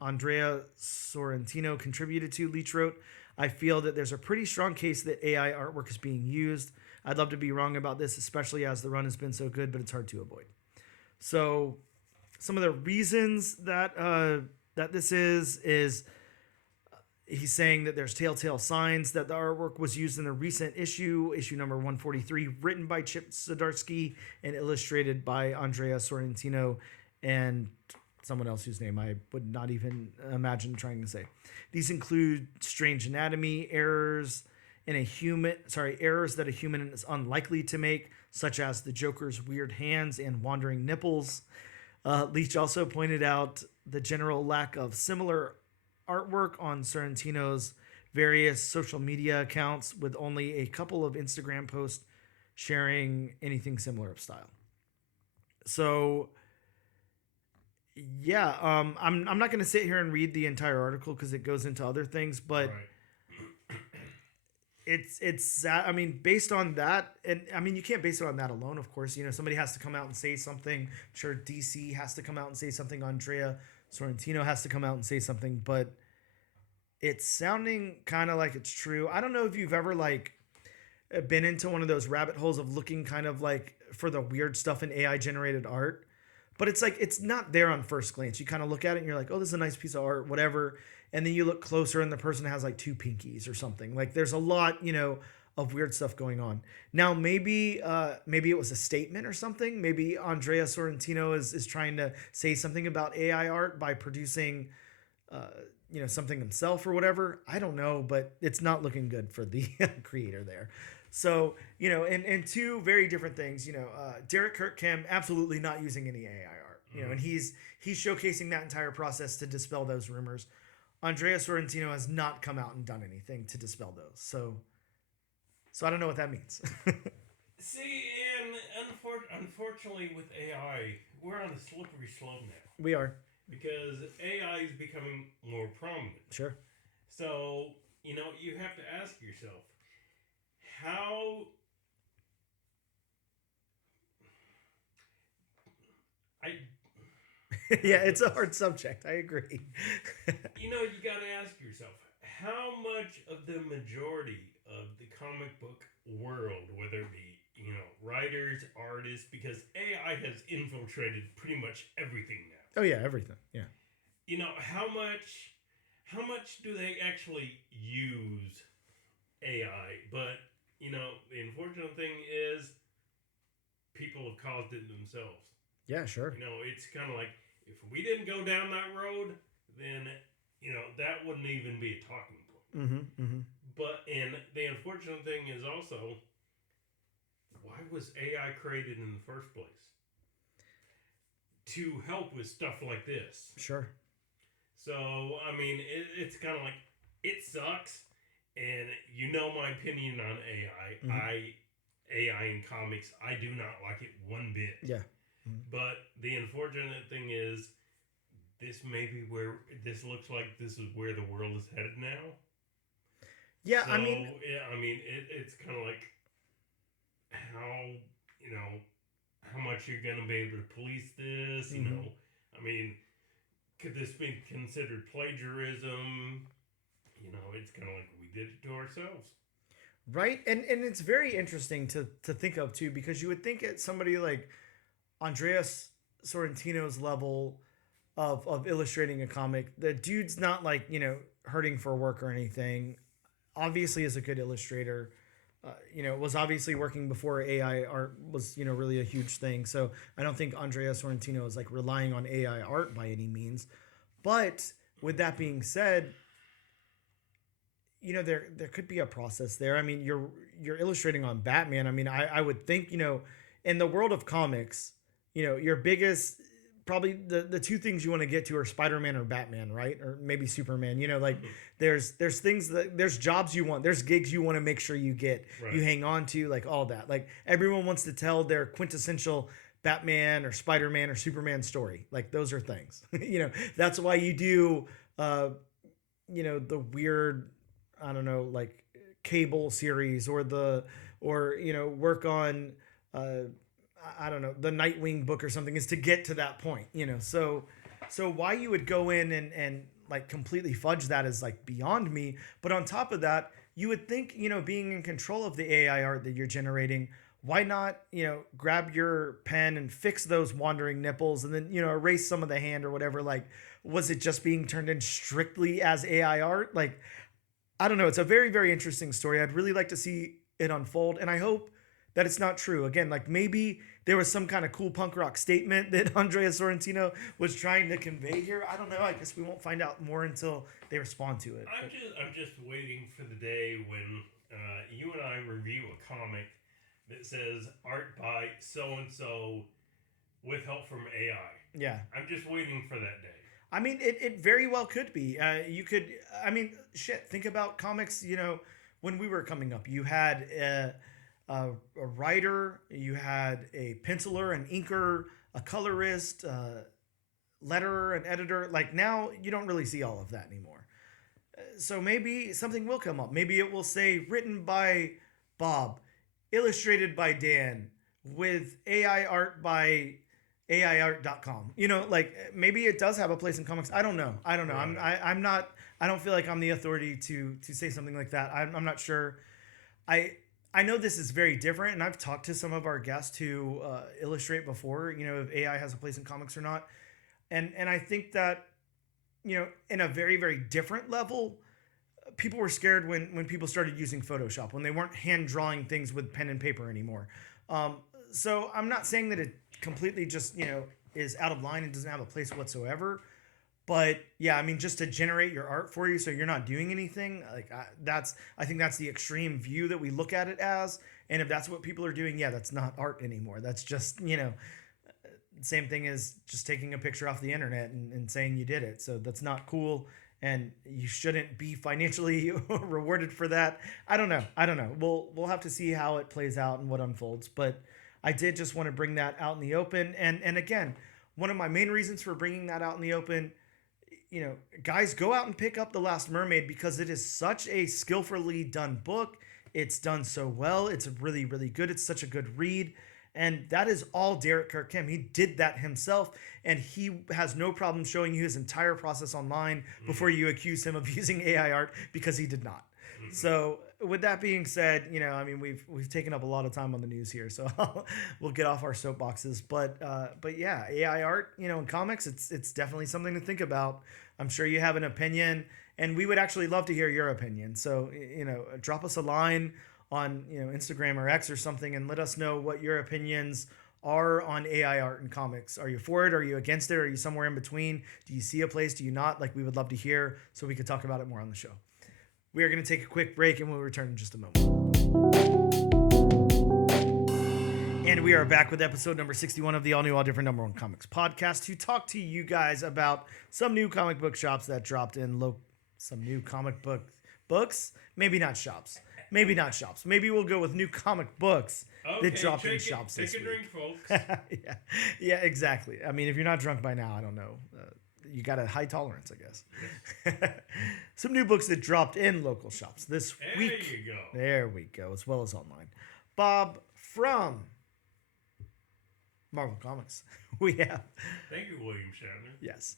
Andrea Sorrentino contributed to, Leach wrote, I feel that there's a pretty strong case that AI artwork is being used. I'd love to be wrong about this, especially as the run has been so good, but it's hard to avoid. So some of the reasons that this is he's saying that there's telltale signs that the artwork was used in a recent issue number 143, written by Chip Zdarsky and illustrated by Andrea Sorrentino and someone else whose name I would not even imagine trying to say. These include strange anatomy, errors that a human is unlikely to make, such as the Joker's weird hands and wandering nipples. Leach also pointed out the general lack of similar artwork on Sorrentino's various social media accounts, with only a couple of Instagram posts sharing anything similar of style. So yeah, I'm not going to sit here and read the entire article because it goes into other things, but it's I mean, based on that, and I mean, you can't base it on that alone, of course. Somebody has to come out and say something. I'm sure DC has to come out and say something. Andrea Sorrentino has to come out and say something, but it's sounding kind of like it's true. I don't know if you've ever been into one of those rabbit holes of looking kind of for the weird stuff in AI generated art. But it's not there on first glance. You kind of look at it and you're like, oh, this is a nice piece of art, whatever. And then you look closer and the person has 2 pinkies or something. There's a lot, of weird stuff going on. Now, maybe it was a statement or something. Maybe Andrea Sorrentino is trying to say something about AI art by producing, something himself or whatever. I don't know, but it's not looking good for the creator there. So, and 2 very different things, Derek Kirkham absolutely not using any AI art, and he's showcasing that entire process to dispel those rumors. Andrea Sorrentino has not come out and done anything to dispel those. So I don't know what that means. See, and unfortunately with AI, we're on a slippery slope now. We are. Because AI is becoming more prominent. Sure. So, you have to ask yourself, how yeah, it's a hard subject. I agree. You got to ask yourself, how much of the majority of the comic book world, whether it be, writers, artists, because AI has infiltrated pretty much everything now. Oh yeah, everything. Yeah. How much do they actually use AI, but the unfortunate thing is people have caused it themselves. Yeah, sure. It's kind of like if we didn't go down that road, then that wouldn't even be a talking point. But and the unfortunate thing is also, why was AI created in the first place? To help with stuff like this. Sure. So I mean, it's kind of like it sucks, and my opinion on AI. AI in comics, I do not like it one bit. Yeah. But the unfortunate thing is, this may be where this looks like this is where the world is headed now. Yeah, so, it's kind of like how how much you're gonna be able to police this. Could this be considered plagiarism? It's kind of like we did it to ourselves. Right, and it's very interesting to think of too, because you would think at somebody like Andreas Sorrentino's level of illustrating a comic, the dude's not like hurting for work or anything. Obviously, is a good illustrator. Was obviously working before AI art was really a huge thing. So I don't think Andrea Sorrentino is like relying on AI art by any means. But with that being said, there could be a process there. I mean, you're illustrating on Batman. I mean, I would think in the world of comics, your biggest probably the two things you want to get to are Spider-Man or Batman, right? Or maybe Superman. There's things there's jobs you want, there's gigs you want to make sure you get, right. You hang on to, like all that. Like everyone wants to tell their quintessential Batman or Spider-Man or Superman story. Like those are things. That's why you do the weird, I don't know, like cable series or work on I don't know, the Nightwing book or something, is to get to that point, so why you would go in and like completely fudge that is like beyond me. But on top of that, you would think, being in control of the AI art that you're generating, why not, grab your pen and fix those wandering nipples and then, erase some of the hand or whatever. Like, was it just being turned in strictly as AI art? Like, I don't know. It's a very, very interesting story. I'd really like to see it unfold. And I hope that it's not true. Again, like maybe there was some kind of cool punk rock statement that Andrea Sorrentino was trying to convey here. I don't know. I guess we won't find out more until they respond to it. I'm just waiting for the day when you and I review a comic that says art by so-and-so with help from AI. Yeah. I'm just waiting for that day. I mean, it very well could be. You could, shit, think about comics, when we were coming up. You had a writer, you had a penciler, an inker, a colorist, letterer, an editor. Like now, you don't really see all of that anymore. So maybe something will come up. Maybe it will say written by Bob, illustrated by Dan, with AI art by AIart.com. Like maybe it does have a place in comics. I don't know. Right. I'm not. I don't feel like I'm the authority to say something like that. I'm not sure. I know this is very different, and I've talked to some of our guests who illustrate before, if AI has a place in comics or not. And I think that, in a very, very different level, people were scared when people started using Photoshop, when they weren't hand drawing things with pen and paper anymore. So I'm not saying that it completely just, is out of line and doesn't have a place whatsoever. But yeah, just to generate your art for you so you're not doing anything, like I think that's the extreme view that we look at it as. And if that's what people are doing, yeah, that's not art anymore. That's just, same thing as just taking a picture off the internet and saying you did it. So that's not cool, and you shouldn't be financially rewarded for that. I don't know. We'll have to see how it plays out and what unfolds. But I did just want to bring that out in the open. And again, one of my main reasons for bringing that out in the open, guys, go out and pick up The Last Mermaid, because it is such a skillfully done book. It's done so well. It's really, really good. It's such a good read. And that is all Derek Kirk Kim. He did that himself, and he has no problem showing you his entire process online before you accuse him of using AI art, because he did not. So with that being said, I mean, we've taken up a lot of time on the news here, so we'll get off our soapboxes. But yeah, AI art, in comics, it's definitely something to think about. I'm sure you have an opinion, and we would actually love to hear your opinion. So drop us a line on Instagram or X or something, and let us know what your opinions are on AI art and comics. Are you for it? Are you against it? Are you somewhere in between? Do you see a place? Do you not? Like, we would love to hear, so we could talk about it more on the show. We are going to take a quick break, and we'll return in just a moment. And we are back with episode number 61 of the all new, all different number one comics podcast to talk to you guys about some new comic book shops that dropped in some new comic books. Maybe not shops. Maybe we'll go with new comic books that dropped in shops this week. Take a drink, folks. Yeah, exactly. I mean, if you're not drunk by now, I don't know. You got a high tolerance, I guess. Some new books that dropped in local shops this week. There you go. There we go, as well as online. Bob, from Marvel Comics, we have... Thank you, William Shatner. Yes.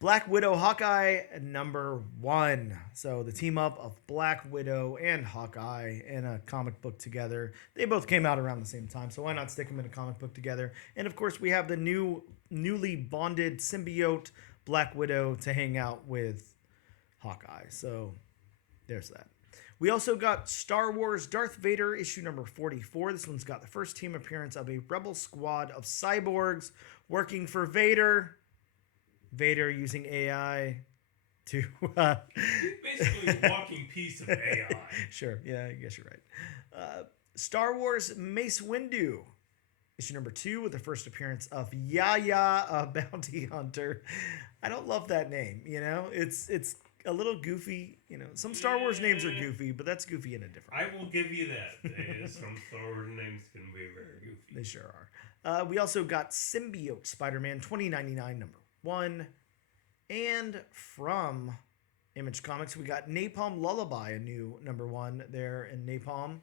Black Widow Hawkeye #1. So the team up of Black Widow and Hawkeye in a comic book together. They both came out around the same time, so why not stick them in a comic book together? And of course, we have the newly bonded symbiote Black Widow to hang out with Hawkeye. So there's that. We also got Star Wars Darth Vader issue number 44. This one's got the first team appearance of a rebel squad of cyborgs working for Vader. Vader using AI to... Basically a walking piece of AI. Sure, yeah, I guess you're right. Star Wars Mace Windu, issue number 2, with the first appearance of Yaya, a bounty hunter. I don't love that name, It's a little goofy, Some Star Wars names are goofy, but that's goofy in a different way. I will give you that. Some Star Wars names can be very goofy. They sure are. We also got Symbiote Spider-Man 2099 number 1. And from Image Comics, we got Napalm Lullaby, a new number 1 there in Napalm.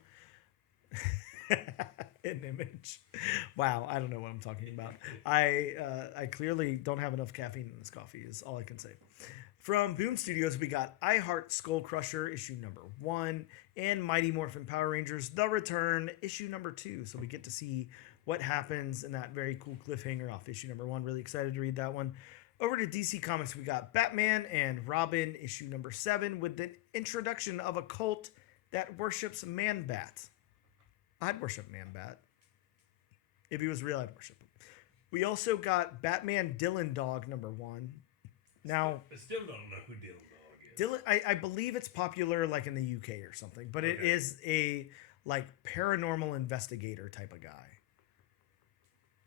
In Image. Wow, I don't know what I'm talking about. I clearly don't have enough caffeine in this coffee, is all I can say. From Boom Studios, we got I Heart Skull Crusher, issue number 1, and Mighty Morphin Power Rangers The Return, issue number 2. So we get to see what happens in that very cool cliffhanger off issue number 1. Really excited to read that one. Over to DC Comics, we got Batman and Robin, issue number 7, with the introduction of a cult that worships Man-Bat. I'd worship Man-Bat. If he was real, I'd worship him. We also got Batman Dylan Dog number 1. Now, I still don't know who Dylan Dog is. I believe it's popular like in the UK or something, but It is a like paranormal investigator type of guy.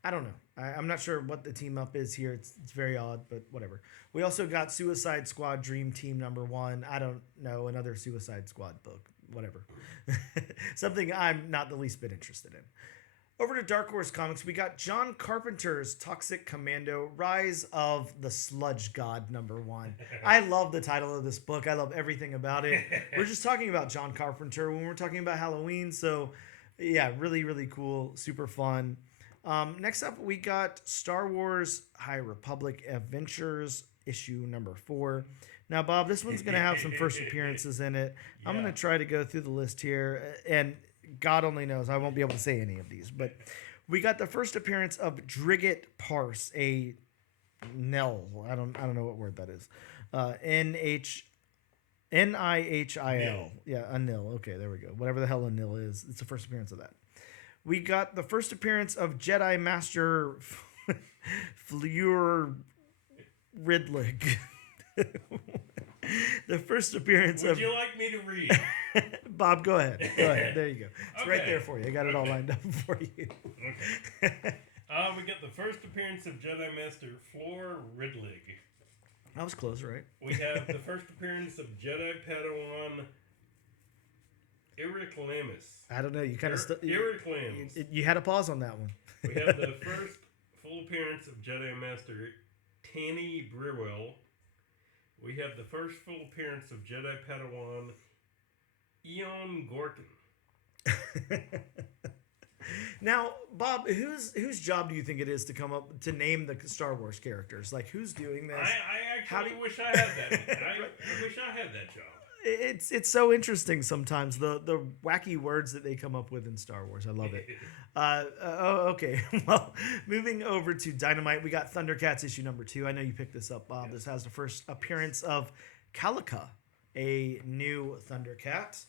I don't know. I'm not sure what the team up is here. It's very odd, but whatever. We also got Suicide Squad Dream Team number 1. I don't know, another Suicide Squad book. Whatever. Something I'm not the least bit interested in. Over to Dark Horse Comics, we got John Carpenter's Toxic Commando, Rise of the Sludge God number 1. I love the title of this book. I love everything about it. We're just talking about John Carpenter when we're talking about Halloween. So yeah, really, really cool. Super fun. Next up, we got Star Wars High Republic Adventures, issue number 4. Now, Bob, this one's going to have some first appearances in it. Yeah. I'm going to try to go through the list here, and God only knows I won't be able to say any of these. But we got the first appearance of Drigget Parse, a Nil. I don't know what word that is. Nihil. Yeah, a Nil. Okay, there we go. Whatever the hell a Nil is, it's the first appearance of that. We got the first appearance of Jedi Master Fleur Ridlig. The first appearance Would you like me to read? Bob, go ahead. There you go. It's right there for you. I got it all lined up for you. Okay. We got the first appearance of Jedi Master Fleur Ridlig. I was close, right? We have the first appearance of Jedi Padawan Eric Lamis. I don't know. You kind of Eric Lamis. You had a pause on that one. We have the first full appearance of Jedi Master Tanny Brewell. We have the first full appearance of Jedi Padawan Eon Gorkin. Now, Bob, whose job do you think it is to come up to name the Star Wars characters? Like, who's doing this? I actually wish I had that. I wish I had that job. It's so interesting sometimes the wacky words that they come up with in Star Wars. I love it. Okay. Well, moving over to Dynamite, we got Thundercats issue number 2. I know you picked this up, Bob. Yes. This has the first appearance of Calica, a new Thundercat,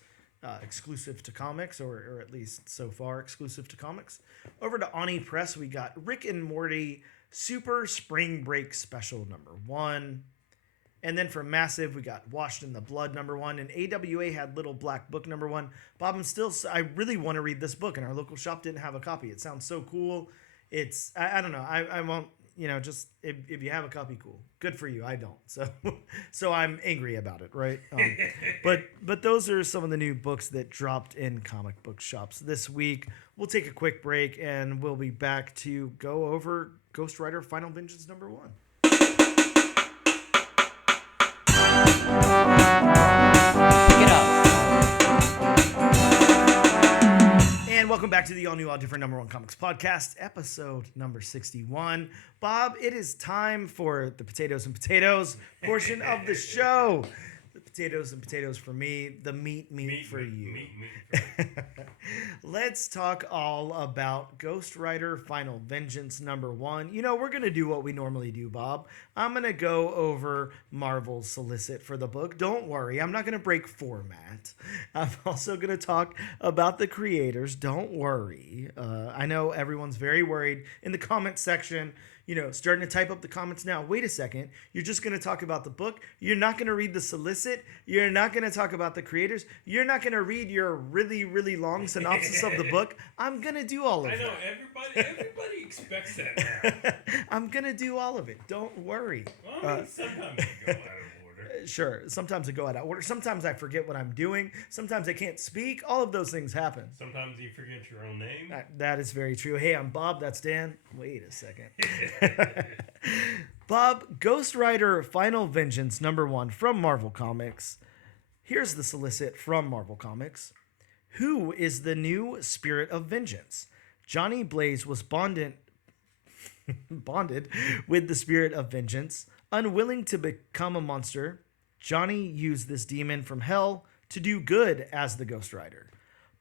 exclusive to comics, or at least so far exclusive to comics. Over to Oni Press, we got Rick and Morty Super Spring Break Special number 1. And then for Massive, we got Washed in the Blood number 1, and AWA had Little Black Book number 1. Bob, I really want to read this book, and our local shop didn't have a copy. It sounds so cool. I don't know. I won't, just if you have a copy, cool. Good for you. I don't. So I'm angry about it, right? But those are some of the new books that dropped in comic book shops this week. We'll take a quick break, and we'll be back to go over Ghost Rider Final Vengeance number 1. Get up. And welcome back to the all new, all different number 1 comics podcast, episode number 61. Bob, it is time for the potatoes and potatoes portion of the show. The potatoes and potatoes for me, the meat for you. Meat for me. Let's talk all about Ghost Rider Final Vengeance number 1. We're going to do what we normally do, Bob. I'm going to go over Marvel's solicit for the book. Don't worry, I'm not going to break format. I'm also going to talk about the creators. Don't worry. I know everyone's very worried in the comment section. Starting to type up the comments now. Wait a second. You're just going to talk about the book. You're not going to read the solicit. You're not going to talk about the creators. You're not going to read your really, really long synopsis of the book. I'm going to do all of it. I know. Everybody expects that now. I'm going to do all of it. Don't worry. Well, sometimes you go out of order. Sure. Sometimes I go out of order. Sometimes I forget what I'm doing. Sometimes I can't speak. All of those things happen. Sometimes you forget your own name. That is very true. Hey, I'm Bob. That's Dan. Wait a second. Bob, Ghost Rider Final Vengeance number 1 from Marvel Comics. Here's the solicit from Marvel Comics. Who is the new Spirit of Vengeance? Johnny Blaze was bonded with the Spirit of Vengeance. Unwilling to become a monster, Johnny used this demon from hell to do good as the Ghost Rider.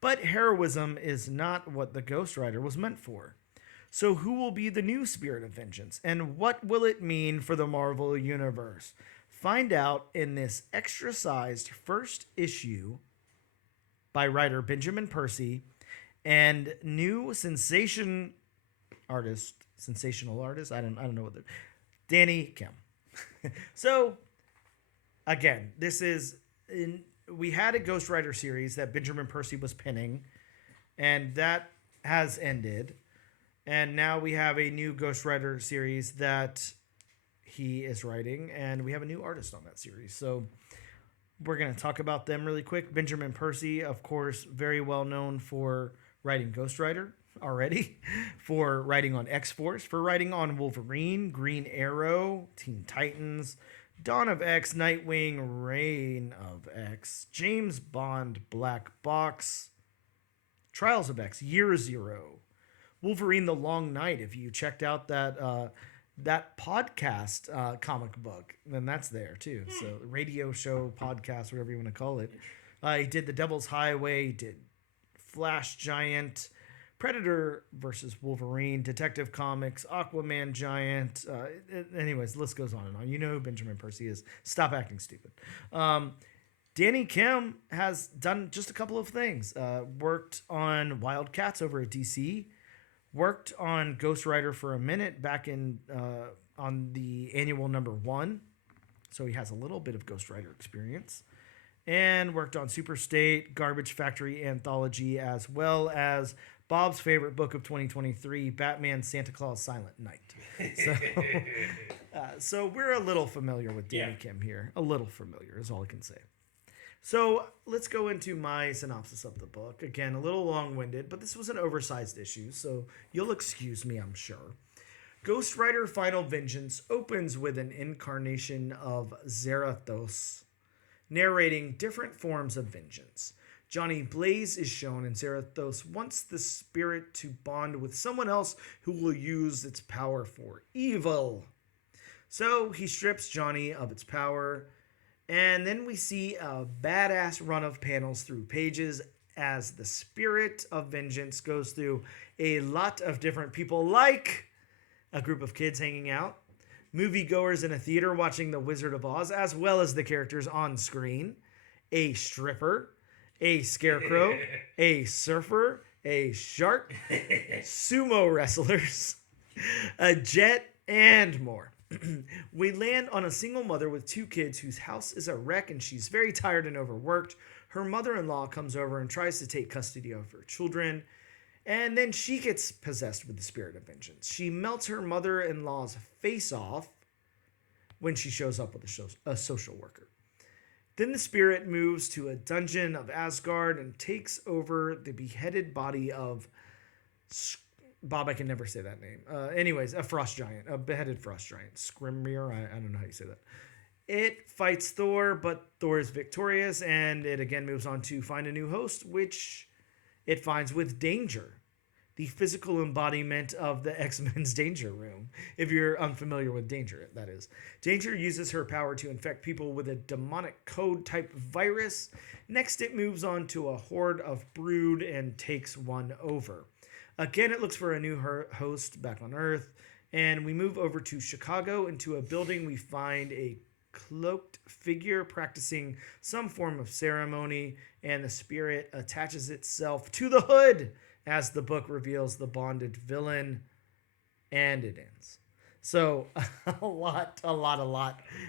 But heroism is not what the Ghost Rider was meant for. So who will be the new Spirit of Vengeance, and what will it mean for the Marvel Universe? Find out in this extra-sized first issue by writer Benjamin Percy and new sensational artist, I don't know what Danny Kim. So, again, we had a Ghost Rider series that Benjamin Percy was penning, and that has ended. And now we have a new Ghost Rider series that he is writing, and we have a new artist on that series. So we're going to talk about them really quick. Benjamin Percy, of course, very well known for writing Ghost Rider already, for writing on X-Force, for writing on Wolverine, Green Arrow, Teen Titans, Dawn of X, Nightwing, Reign of X, James Bond, Black Box, Trials of X, Year Zero, Wolverine the Long Night. If you checked out that podcast comic book, then that's there too. So radio show, podcast, whatever you want to call it. He did The Devil's Highway, he did Flash Giant, Predator versus Wolverine, Detective Comics, Aquaman Giant. Anyways, the list goes on and on. You know who Benjamin Percy is. Stop acting stupid. Danny Kim has done just a couple of things. Worked on Wildcats over at DC. Worked on Ghost Rider for a minute back in on the annual number 1. So he has a little bit of Ghost Rider experience. And worked on Super State, Garbage Factory Anthology, as well as Bob's favorite book of 2023, Batman Santa Claus Silent Night. So we're a little familiar with Danny Kim here. A little familiar is all I can say. So let's go into my synopsis of the book. Again, a little long-winded, but this was an oversized issue, so you'll excuse me, I'm sure. Ghost Rider Final Vengeance opens with an incarnation of Zarathos, narrating different forms of vengeance. Johnny Blaze is shown, and Zarathos wants the spirit to bond with someone else who will use its power for evil. So he strips Johnny of its power, And then we see a badass run of panels through pages as the spirit of vengeance goes through a lot of different people, like a group of kids hanging out, moviegoers in a theater watching The Wizard of Oz, as well as the characters on screen, a stripper, a scarecrow, a surfer, a shark, sumo wrestlers, a jet, and more. We land on a single mother with 2 kids whose house is a wreck and she's very tired and overworked. Her mother-in-law comes over and tries to take custody of her children, and then she gets possessed with the spirit of vengeance. She melts her mother-in-law's face off when she shows up with a social worker. Then the spirit moves to a dungeon of Asgard and takes over the beheaded body of Bob, I can never say that name. Anyways, a frost giant, a beheaded frost giant. Skrimir, I don't know how you say that. It fights Thor, but Thor is victorious, and it again moves on to find a new host, which it finds with Danger, the physical embodiment of the X-Men's Danger Room. If you're unfamiliar with Danger, that is. Danger uses her power to infect people with a demonic code-type virus. Next, it moves on to a horde of brood and takes one over. Again, it looks for a new host back on Earth, and we move over to Chicago. Into a building, we find a cloaked figure practicing some form of ceremony, and the spirit attaches itself to the hood as the book reveals the bonded villain, and it ends. So a lot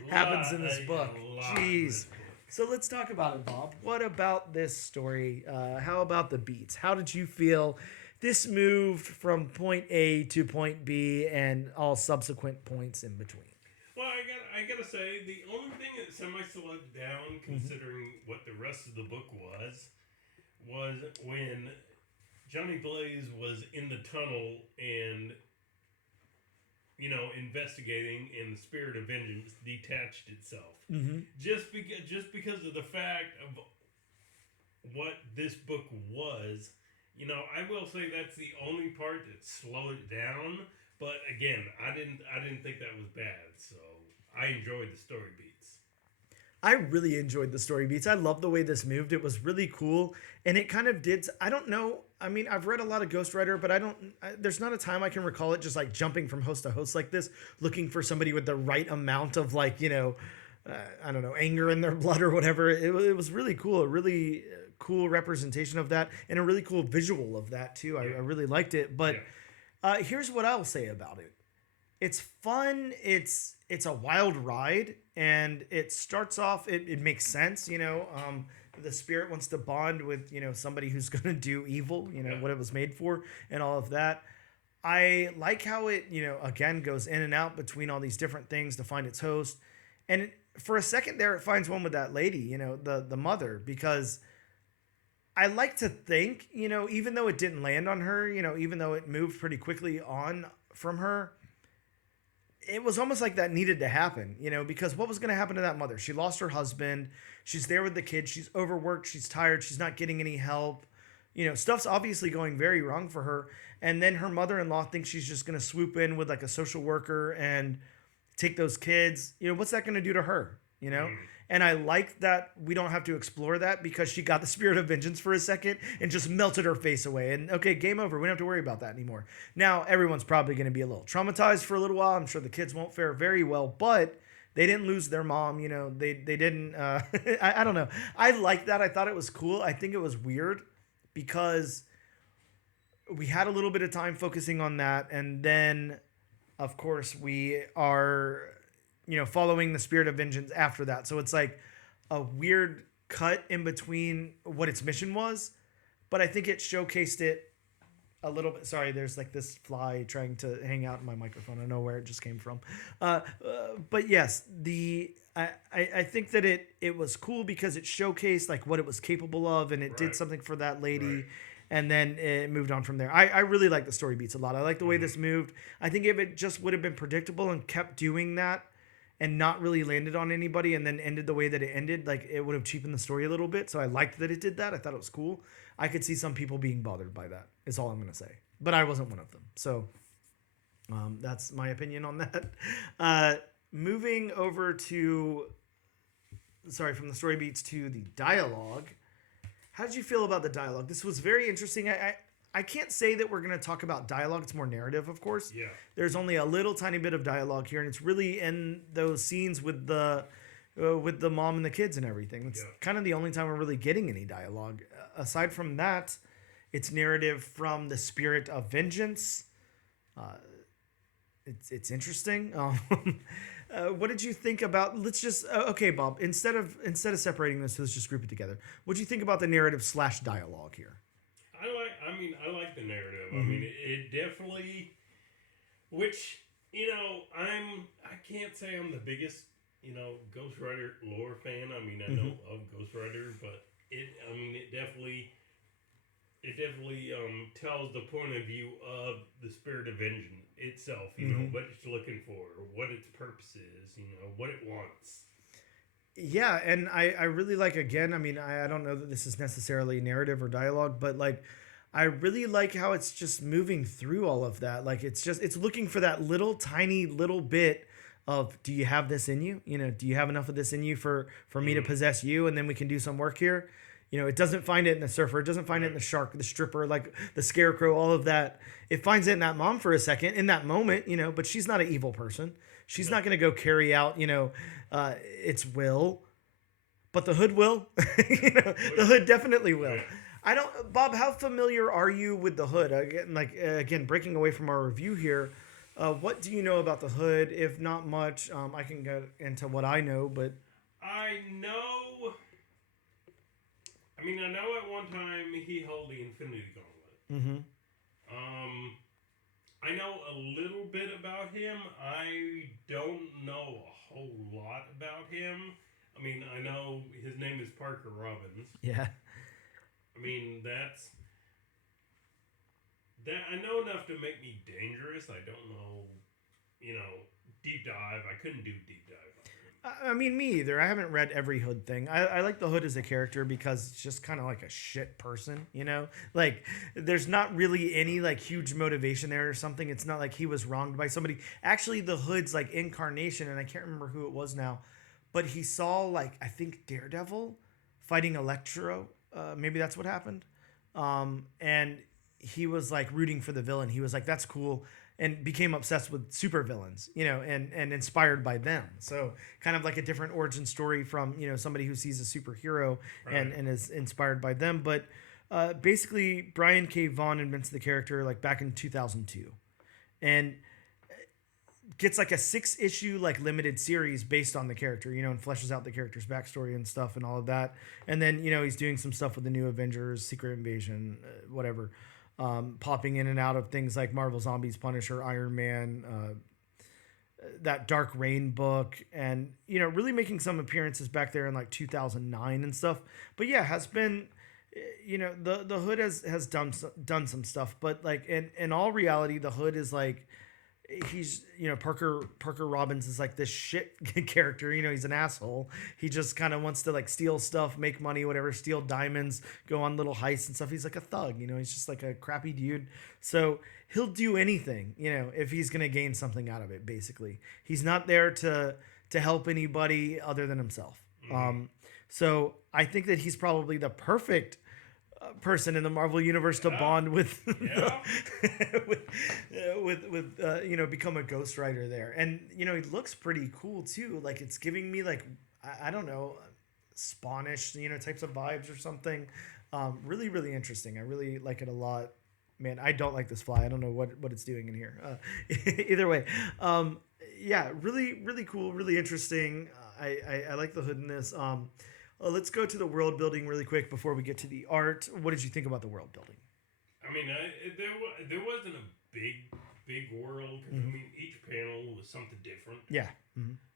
happens in this book. Jeez. So let's talk about it, Bob. What about this story? How about the beats? How did you feel this moved from point A to point B and all subsequent points in between? Well, I gotta say, the only thing that semi-slowed down, considering what the rest of the book was when Johnny Blaze was in the tunnel and, investigating, and the spirit of vengeance detached itself. Mm-hmm. Just because of the fact of what this book was. I will say that's the only part that slowed it down. But again, I didn't think that was bad. So I enjoyed the story beats. I really enjoyed the story beats. I love the way this moved. It was really cool, and it kind of did. I don't know. I mean, I've read a lot of Ghost Rider, but there's not a time I can recall it just like jumping from host to host like this, looking for somebody with the right amount of I don't know, anger in their blood or whatever. It was really cool. A really cool representation of that, and a really cool visual of that too. I really liked it. But here's what I'll say about it. It's fun. It's a wild ride, and it starts off. It makes sense. The spirit wants to bond with somebody who's going to do evil. What it was made for, and all of that. I like how it again goes in and out between all these different things to find its host, and for a second there, it finds one with that lady. The mother, because I like to think even though it didn't land on her, even though it moved pretty quickly on from her. It was almost like that needed to happen, because what was going to happen to that mother? She lost her husband. She's there with the kids. She's overworked. She's tired. She's not getting any help. Stuff's obviously going very wrong for her. And then her mother-in-law thinks she's just going to swoop in with like a social worker and take those kids. What's that going to do to her? And I like that we don't have to explore that because she got the spirit of vengeance for a second and just melted her face away. And okay, game over. We don't have to worry about that anymore. Now, everyone's probably going to be a little traumatized for a little while. I'm sure the kids won't fare very well, but they didn't lose their mom. They didn't. I don't know. I like that. I thought it was cool. I think it was weird because we had a little bit of time focusing on that. And then, of course, we are following the spirit of vengeance after that. So it's like a weird cut in between what its mission was, but I think it showcased it a little bit. Sorry, there's like this fly trying to hang out in my microphone. I don't know where it just came from. But yes, I think that it was cool because it showcased like what it was capable of, and it did something for that lady. Right. And then it moved on from there. I really like the story beats a lot. I like the way this moved. I think if it just would have been predictable and kept doing that, and not really landed on anybody and then ended the way that it ended, like it would have cheapened the story a little bit. So I liked that it did that. I thought it was cool. I could see some people being bothered by that, is all I'm going to say. But I wasn't one of them. So that's my opinion on that. Moving over to from the story beats to the dialogue. How did you feel about the dialogue? This was very interesting. I can't say that we're going to talk about dialogue. It's more narrative, of course. Yeah. There's only a little tiny bit of dialogue here, and it's really in those scenes with the mom and the kids and everything. It's kind of the only time we're really getting any dialogue. Aside from that, it's narrative from the spirit of vengeance. It's interesting. What did you think about? Let's just okay, Bob. Instead of separating this, let's just group it together. What do you think about the narrative / dialogue here? I like the narrative. I mean, it definitely. Which I can't say I'm the biggest Ghost Rider lore fan. I mean, I know of Ghost Rider, but it definitely tells the point of view of the spirit of vengeance itself, you know, what it's looking for, what its purpose is, what it wants. Yeah, and I really like, again, I mean, I don't know that this is necessarily narrative or dialogue, but like, I really like how it's just moving through all of that. Like, it's looking for that tiny little bit of, do you have this in you? Do you have enough of this in you for me to possess you, and then we can do some work here? It doesn't find it in the surfer. It doesn't find it in the shark, the stripper, like the scarecrow, all of that. It finds it in that mom for a second, in that moment, but she's not an evil person. She's not going to go carry out, its will. But the hood will. The hood definitely will. Bob, how familiar are you with the hood? Again, breaking away from our review here, what do you know about the hood? If not much, I can go into what I know, but... I know at one time he held the Infinity Gauntlet. I know a little bit about him. I don't know a whole lot about him. I mean, I know his name is Parker Robbins. Yeah. I mean, I know enough to make me dangerous. I don't know, deep dive. I couldn't do deep dive. I mean, me either. I haven't read every Hood thing. I like the Hood as a character because it's just kind of like a shit person, Like, there's not really any, like, huge motivation there or something. It's not like he was wronged by somebody. Actually, the Hood's, like, incarnation, and I can't remember who it was now, but he saw, like, I think Daredevil fighting Electro. Maybe that's what happened. And he was, like, rooting for the villain. He was like, that's cool. And became obsessed with supervillains, and inspired by them. So kind of like a different origin story from, somebody who sees a superhero and is inspired by them. But basically, Brian K. Vaughan invents the character like back in 2002. And gets like a 6-issue like limited series based on the character, and fleshes out the character's backstory and stuff and all of that. And then, he's doing some stuff with the New Avengers, Secret Invasion, whatever. Popping in and out of things like Marvel Zombies, Punisher, Iron Man, that Dark Reign book, and really making some appearances back there in like 2009 and stuff. But yeah, has been, the Hood has done some stuff, but like in all reality, the Hood is like, he's Parker Robbins is like this shit character. He's an asshole. He just kind of wants to like steal stuff, make money, whatever, steal diamonds, go on little heists and stuff. He's like a thug. He's just like a crappy dude. So he'll do anything, if he's gonna gain something out of it. Basically, he's not there to help anybody other than himself. So I think that he's probably the perfect person in the Marvel universe to bond with, become a Ghost Rider there. And he looks pretty cool too. Like, it's giving me like, I don't know, Spawnish types of vibes or something. Really, really interesting. I really like it a lot. Man, I don't like this fly. I don't know what it's doing in here. Either way, really, really cool, really interesting. I like the Hood in this. Let's go to the world building really quick before we get to the art. What did you think about the world building? I mean, there wasn't a big world. I mean, each panel was something different. Yeah.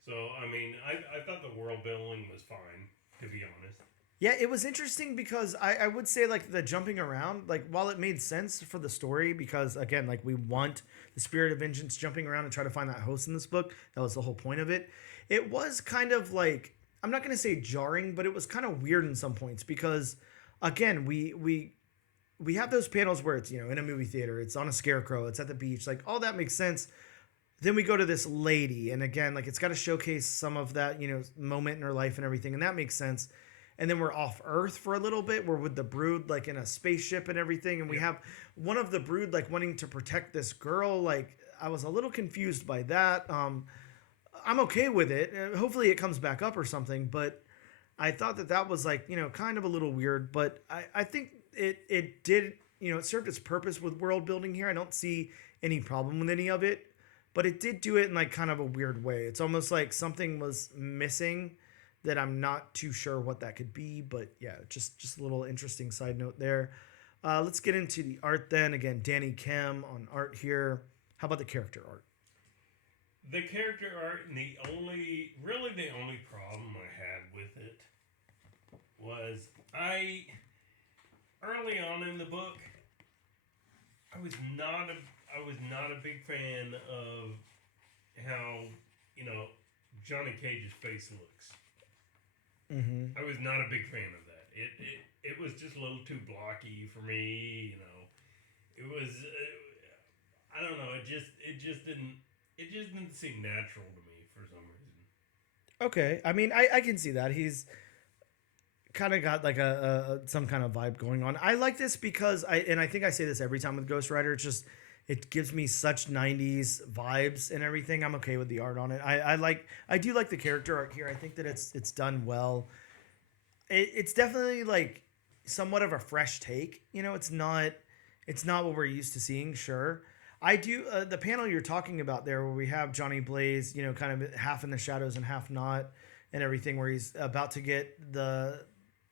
So, I mean, I thought the world building was fine, to be honest. Yeah, it was interesting because I would say, like, the jumping around, like, while it made sense for the story, because, again, like, we want the spirit of vengeance jumping around and try to find that host in this book. That was the whole point of it. It was kind of, like, I'm not going to say jarring, but it was kind of weird in some points because, again, we have those panels where it's, in a movie theater, it's on a scarecrow, it's at the beach, like, all that makes sense. then we go to this lady, and again, like it's got to showcase some of that, moment in her life and everything, and that makes sense. And then we're off Earth for a little bit. We're with the Brood, like in a spaceship and everything, and we have one of the Brood like wanting to protect this girl. Like I was a little confused by that. I'm okay with it. Hopefully, it comes back up or something. But I thought that was like kind of a little weird. But I think it did it served its purpose with world building here. I don't see any problem with any of it. But it did do it in like kind of a weird way. It's almost like something was missing that I'm not too sure what that could be. But yeah, just a little interesting side note there. Let's get into the art then. Again, Danny Kim on art here. How about the character art? The character art, and the only problem I had with it was early on in the book, I was not a big fan of how, Johnny Cage's face looks. Mm-hmm. I was not a big fan of that. It was just a little too blocky for me, It was, I don't know, it just didn't seem natural to me for some reason. Okay. I mean, I can see that. He's kind of got like a some kind of vibe going on. I like this because I think I say this every time with Ghost Rider. It gives me such 90s vibes and everything. I'm okay with the art on it. I do like the character art here. I think that it's done well. It's definitely like somewhat of a fresh take. It's not what we're used to seeing, sure. I do the panel you're talking about there where we have Johnny Blaze, kind of half in the shadows and half not and everything, where he's about to get the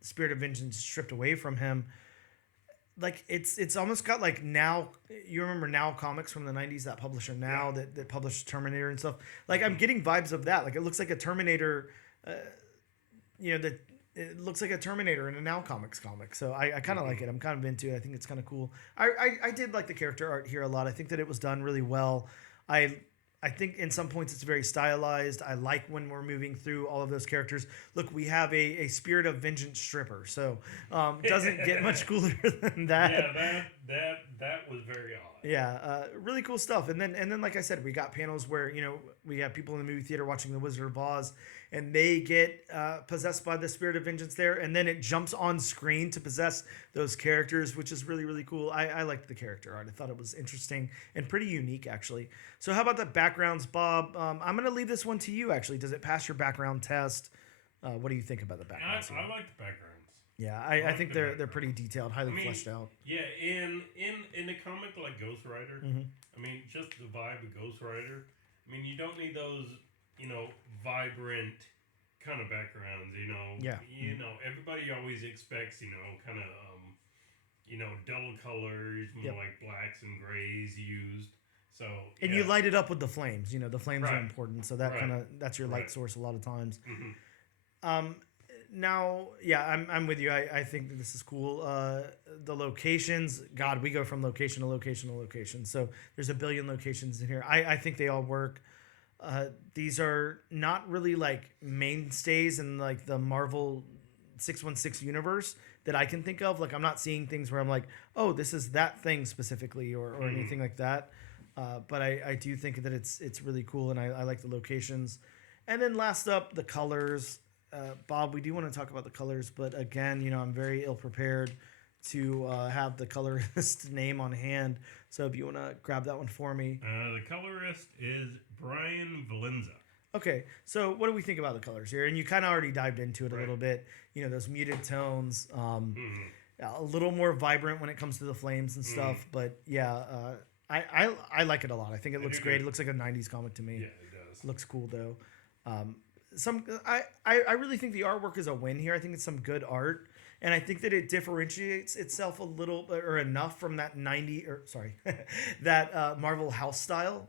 spirit of vengeance stripped away from him. Like it's almost got like Now, you remember Now Comics from the 90s, that publisher Now that published Terminator and stuff. Like I'm getting vibes of that. Like it looks like a Terminator, that it looks like a Terminator in a Now Comics comic. So I kind of like it. I'm kind of into it. I think it's kind of cool. I did like the character art here a lot. I think that it was done really well. I think in some points it's very stylized. I like when we're moving through all of those characters. Look, we have a Spirit of Vengeance stripper, so doesn't get much cooler than that. Yeah, that was very odd. Yeah, really cool stuff. And then like I said, we got panels where we have people in the movie theater watching The Wizard of Oz, and they get possessed by the Spirit of Vengeance there, and then it jumps on screen to possess those characters, which is really, really cool. I liked the character art. I thought it was interesting and pretty unique, actually. So how about the backgrounds, Bob? I'm going to leave this one to you, actually. Does it pass your background test? What do you think about the backgrounds? I like the backgrounds. Yeah, I think they're pretty detailed, highly fleshed out. Yeah, in a comic like Ghost Rider, just the vibe of Ghost Rider. You don't need those, vibrant kind of backgrounds. Yeah. Everybody always expects, kind of, dull colors, more like blacks and grays used. So and you light it up with the flames. The flames are important, so that that's your light source a lot of times. Mm-hmm. Now, I'm with you. I think that this is cool. The locations, God, we go from location to location to location. So there's a billion locations in here. I think they all work. These are not really like mainstays in like the Marvel 616 universe that I can think of. Like I'm not seeing things where I'm like, oh, this is that thing specifically or anything like that. But I do think that it's really cool, and I like the locations. And then last up, the colors. Bob, we do want to talk about the colors, but again, I'm very ill prepared to have the colorist name on hand. So if you want to grab that one for me. The colorist is Brian Valenza. Okay, so what do we think about the colors here? And you kind of already dived into it a little bit. Those muted tones, a little more vibrant when it comes to the flames and stuff. But yeah, I like it a lot. I think it looks great. It looks like a 90s comic to me. Yeah, it does. Looks cool though. I really think the artwork is a win here. I think it's some good art, and I think that it differentiates itself a little or enough from that that Marvel house style.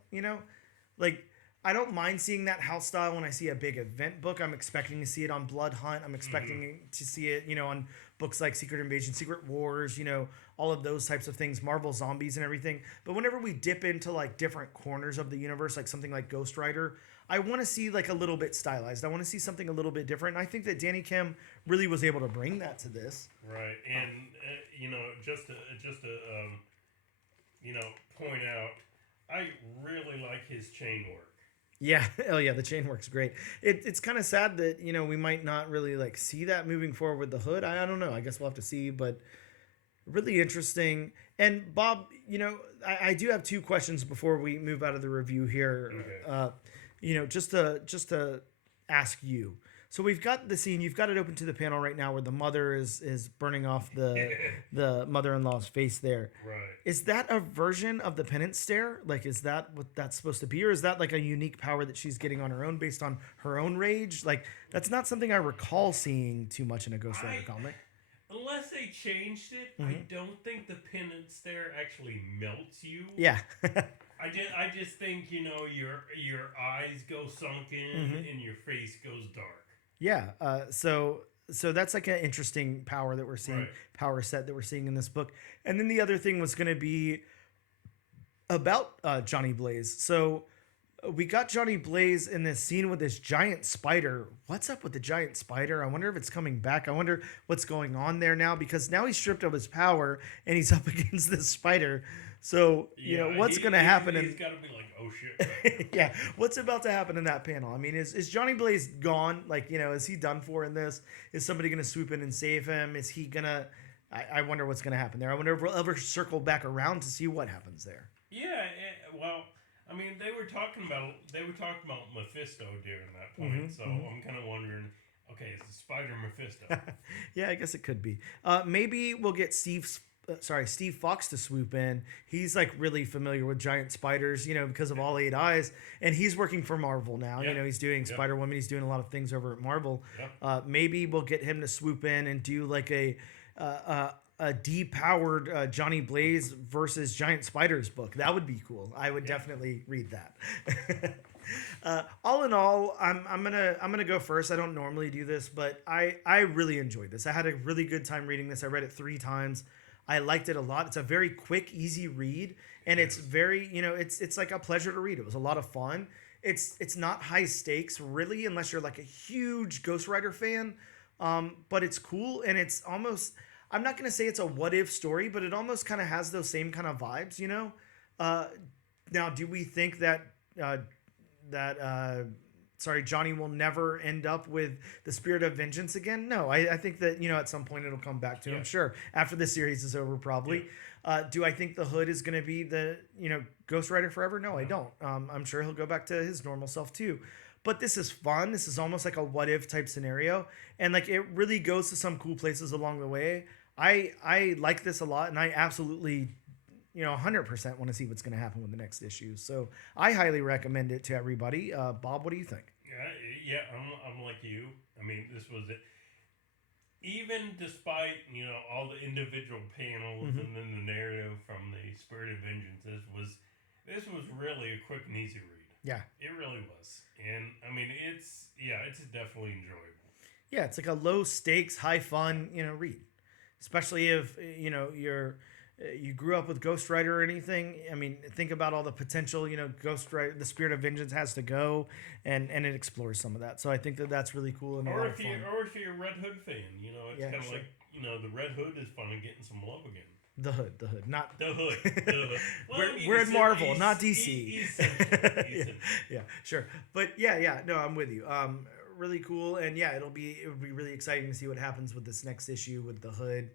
Like I don't mind seeing that house style when I see a big event book. I'm expecting to see it on Blood Hunt. I'm expecting to see it, on books like Secret Invasion, Secret Wars, all of those types of things, Marvel Zombies and everything. But whenever we dip into like different corners of the universe, like something like Ghost Rider, I want to see like a little bit stylized. I want to see something a little bit different. And I think that Danny Kim really was able to bring that to this. Right. And, just to point out, I really like his chain work. Yeah. Oh yeah, the chain works great. It's kind of sad that we might not really like see that moving forward with the Hood. I don't know. I guess we'll have to see, but really interesting. And Bob, I do have two questions before we move out of the review here. Okay. Just to ask you. So we've got the scene. You've got it open to the panel right now, where the mother is burning off the mother-in-law's face. There Right. is that a version of the penance stare? Like, is that what that's supposed to be, or is that like a unique power that she's getting on her own based on her own rage? Like, that's not something I recall seeing too much in a Ghost Rider comic. Unless they changed it, I don't think the penance stare actually melts you. Yeah. I just think your eyes go sunken and your face goes dark. Yeah. So that's like an interesting power that we're seeing, Right. power set that we're seeing in this book. And then the other thing was going to be about Johnny Blaze. So we got Johnny Blaze in this scene with this giant spider. What's up with the giant spider? I wonder if it's coming back. I wonder what's going on there now, because now he's stripped of his power and he's up against this spider. So, what's going to happen? He's got to be like, oh shit. Yeah. What's about to happen in that panel? I mean, is Johnny Blaze gone? Like, is he done for in this? Is somebody going to swoop in and save him? Is he going to... I wonder what's going to happen there. I wonder if we'll ever circle back around to see what happens there. Yeah, well, I mean, they were talking about Mephisto during that point, so I'm kind of wondering, okay, is the spider Mephisto? Yeah, I guess it could be. Maybe we'll get Steve Fox to swoop in. He's like really familiar with giant spiders, because of All 8 Eyes, and he's working for Marvel now. Yep. He's doing Spider-Woman. He's doing a lot of things over at Marvel. Yep. Maybe we'll get him to swoop in and do like a depowered Johnny Blaze versus Giant Spiders book. That would be cool. I would definitely read that. All in all, I'm gonna go first. I don't normally do this, but I really enjoyed this. I had a really good time reading this. I read it 3 times. I liked it a lot. It's a very quick, easy read, and it's very, it's like a pleasure to read. It was a lot of fun. It's not high stakes really, unless you're like a huge Ghost Rider fan. But it's cool, and it's almost, I'm not going to say it's a what if story, but it almost kind of has those same kind of vibes, Now, do we think that Johnny will never end up with the spirit of vengeance again? No, I think that, at some point it'll come back to him. Sure. After the series is over, probably. Yeah. Do I think the Hood is going to be the, Ghost Rider forever? No, I don't. I'm sure he'll go back to his normal self too. But this is fun. This is almost like a what if type scenario. And like, it really goes to some cool places along the way. I like this a lot, and I absolutely 100% want to see what's going to happen with the next issue. So I highly recommend it to everybody. Bob, what do you think? Yeah, I'm like you. I mean, this was it. Even despite all the individual panels and then the narrative from the Spirit of Vengeance, this was really a quick and easy read. Yeah, it really was, and I mean, it's definitely enjoyable. Yeah, it's like a low stakes, high fun read, especially if you grew up with Ghost Rider or anything. I mean, think about all the potential, Ghost Rider, the Spirit of Vengeance has to go, and it explores some of that. So I think that that's really cool and or if you're a Red Hood fan, it's kind of like the Red Hood is finally getting some love again. The Hood, not the Hood. The Hood. Well, we're in Marvel, not DC. He's yeah, sure, but yeah, no, I'm with you. Really cool, and yeah, it would be really exciting to see what happens with this next issue with the Hood.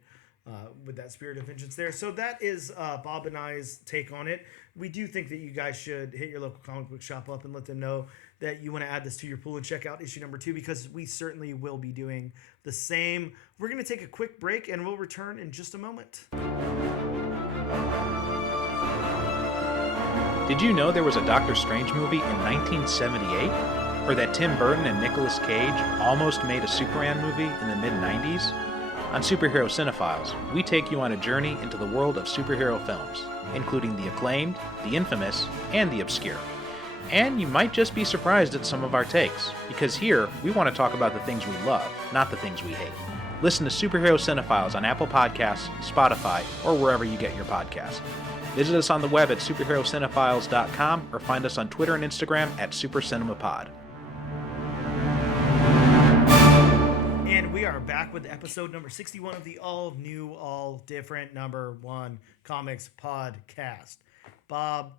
With that Spirit of Vengeance there. So that is Bob and I's take on it. We do think that you guys should hit your local comic book shop up and let them know that you want to add this to your pool and check out issue number 2, because we certainly will be doing the same. We're going to take a quick break, and we'll return in just a moment. Did you know there was a Doctor Strange movie in 1978? Or that Tim Burton and Nicolas Cage almost made a Superman movie in the mid-90s? On Superhero Cinephiles, we take you on a journey into the world of superhero films, including the acclaimed, the infamous, and the obscure. And you might just be surprised at some of our takes, because here we want to talk about the things we love, not the things we hate. Listen to Superhero Cinephiles on Apple Podcasts, Spotify, or wherever you get your podcasts. Visit us on the web at superherocinephiles.com or find us on Twitter and Instagram at SuperCinemaPod. And we are back with episode number 61 of the all new, all different number 1 comics podcast. Bob,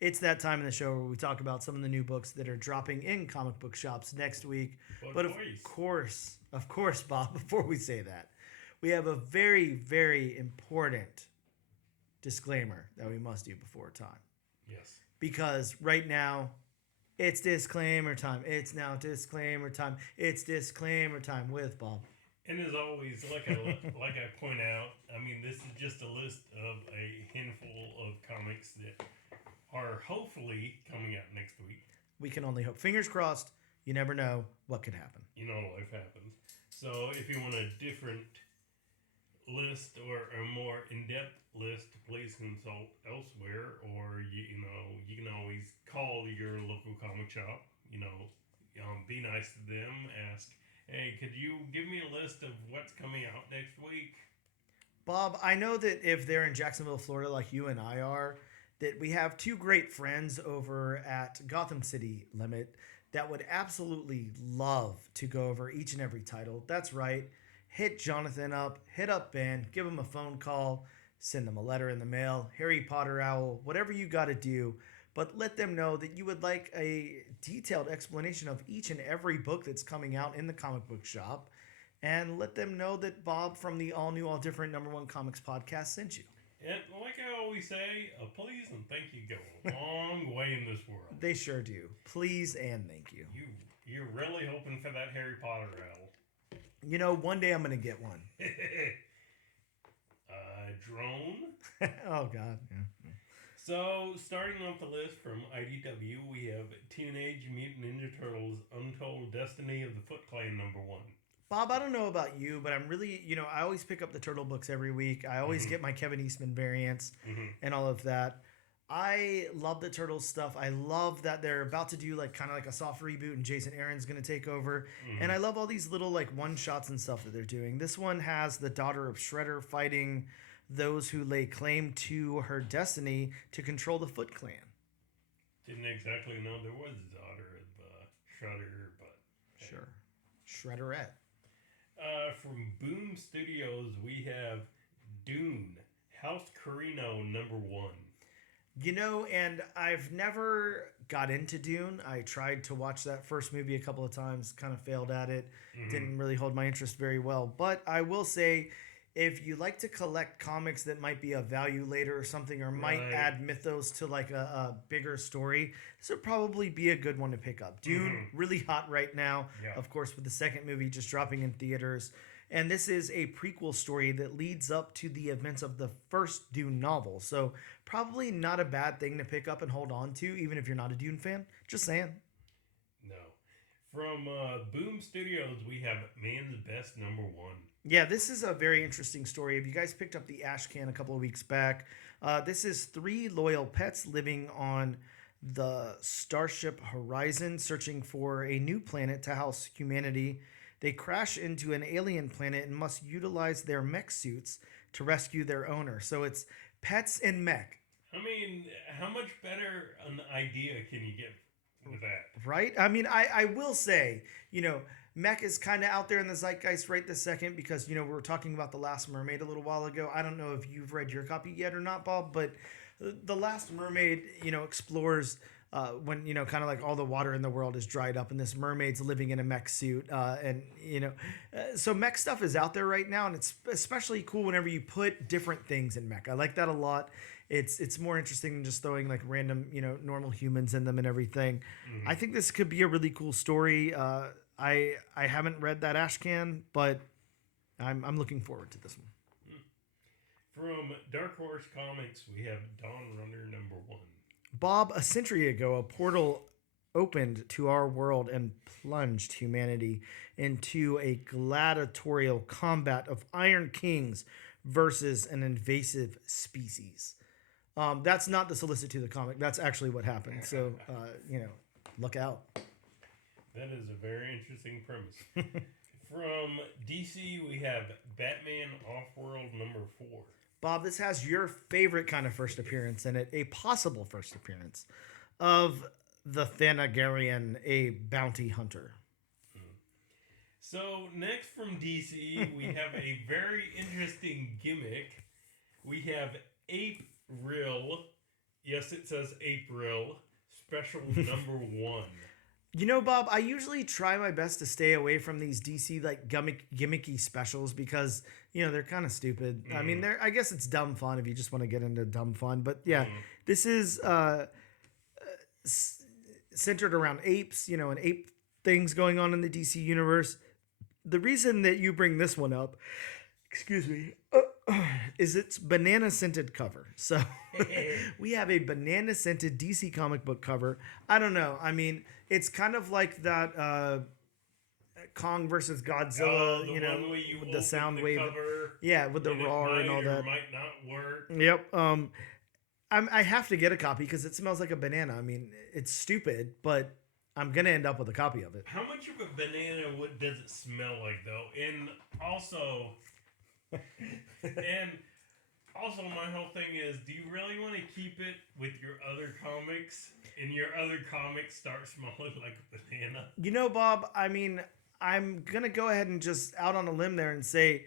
It's that time in the show where we talk about some of the new books that are dropping in comic book shops next week. But of course, Bob, before we say that, we have a very, very important disclaimer that we must do before time. Yes. Because right now, it's disclaimer time. It's now disclaimer time. It's disclaimer time with Bob. And as always, like I point out, I mean, this is just a list of a handful of comics that are hopefully coming out next week. We can only hope. Fingers crossed. You never know what could happen. You know, life happens. So if you want a different list or a more in-depth list, please consult elsewhere, or you can always call your local comic shop. Be nice to them. Ask, hey, could you give me a list of what's coming out next week? Bob, I know that if they're in Jacksonville, Florida, like you and I are, that we have two great friends over at Gotham City Limit that would absolutely love to go over each and every title. That's right. Hit Jonathan up, hit up Ben, give him a phone call, send them a letter in the mail, Harry Potter Owl, whatever you got to do. But let them know that you would like a detailed explanation of each and every book that's coming out in the comic book shop. And let them know that Bob from the all new, all different #1 Comics podcast sent you. And like I always say, a please and thank you go a long way in this world. They sure do. Please and thank you. You're really hoping for that Harry Potter owl. One day I'm going to get one. Drone? Oh, God. Yeah. So, starting off the list from IDW, we have Teenage Mutant Ninja Turtles Untold Destiny of the Foot Clan #1. Bob, I don't know about you, but I'm really, I always pick up the Turtle books every week. I always get my Kevin Eastman variants and all of that. I love the Turtles stuff. I love that they're about to do kind of a soft reboot and Jason Aaron's going to take over. And I love all these little one-shots and stuff that they're doing. This one has the daughter of Shredder fighting those who lay claim to her destiny to control the Foot Clan. Didn't exactly know there was a daughter of Shredder, but... Sure. Shredderette. From Boom Studios, we have Dune, House Carino #1. And I've never got into Dune. I tried to watch that first movie a couple of times, kind of failed at it. Didn't really hold my interest very well. But I will say, if you like to collect comics that might be of value later or something, or might add mythos to a bigger story, this would probably be a good one to pick up. Dune, really hot right now. Yeah. Of course, with the second movie just dropping in theaters. And this is a prequel story that leads up to the events of the first Dune novel. So probably not a bad thing to pick up and hold on to, even if you're not a Dune fan. Just saying. No. From Boom Studios, we have Man's Best #1. Yeah, this is a very interesting story. If you guys picked up the Ash Can a couple of weeks back, this is 3 loyal pets living on the Starship Horizon, searching for a new planet to house humanity. They crash into an alien planet and must utilize their mech suits to rescue their owner. So it's pets and mech. I mean, how much better an idea can you get with that? Right? I mean, I will say, mech is kind of out there in the zeitgeist right this second because, we were talking about The Last Mermaid a little while ago. I don't know if you've read your copy yet or not, Bob, but The Last Mermaid, explores when, kind of all the water in the world is dried up and this mermaid's living in a mech suit. So mech stuff is out there right now, and it's especially cool whenever you put different things in mech. I like that a lot. It's more interesting than just throwing random, normal humans in them and everything. I think this could be a really cool story. I haven't read that Ash Can, but I'm looking forward to this one. From Dark Horse Comics, we have Dawn Runner #1. Bob, a century ago, a portal opened to our world and plunged humanity into a gladiatorial combat of Iron Kings versus an invasive species. That's not the solicit to the comic. That's actually what happened. So, look out. That is a very interesting premise. From DC, we have Batman Off-World #4. Bob, this has your favorite kind of first appearance in it, a possible first appearance of the Thanagarian, a bounty hunter. So, next from DC, we have a very interesting gimmick. We have Ape Rill Yes, it says April. Special number 1. You know, Bob, I usually try my best to stay away from these DC like gimmicky specials because they're kind of stupid. I mean, I guess it's dumb fun if you just want to get into dumb fun. But yeah, this is centered around apes. And ape things going on in the DC universe. The reason that you bring this one up, excuse me, is its banana scented cover. So we have a banana scented DC comic book cover. I don't know. I mean, it's kind of like that Kong versus Godzilla, with the sound wave. Yeah, with the roar and all that. Might not work. Yep. I have to get a copy because it smells like a banana. I mean, it's stupid, but I'm gonna end up with a copy of it. How much of a banana does it smell like, though? And also, my whole thing is, do you really want to keep it with your other comics, and your other comics start smelling like a banana? Bob, I mean, I'm gonna go ahead and just out on a limb there and say,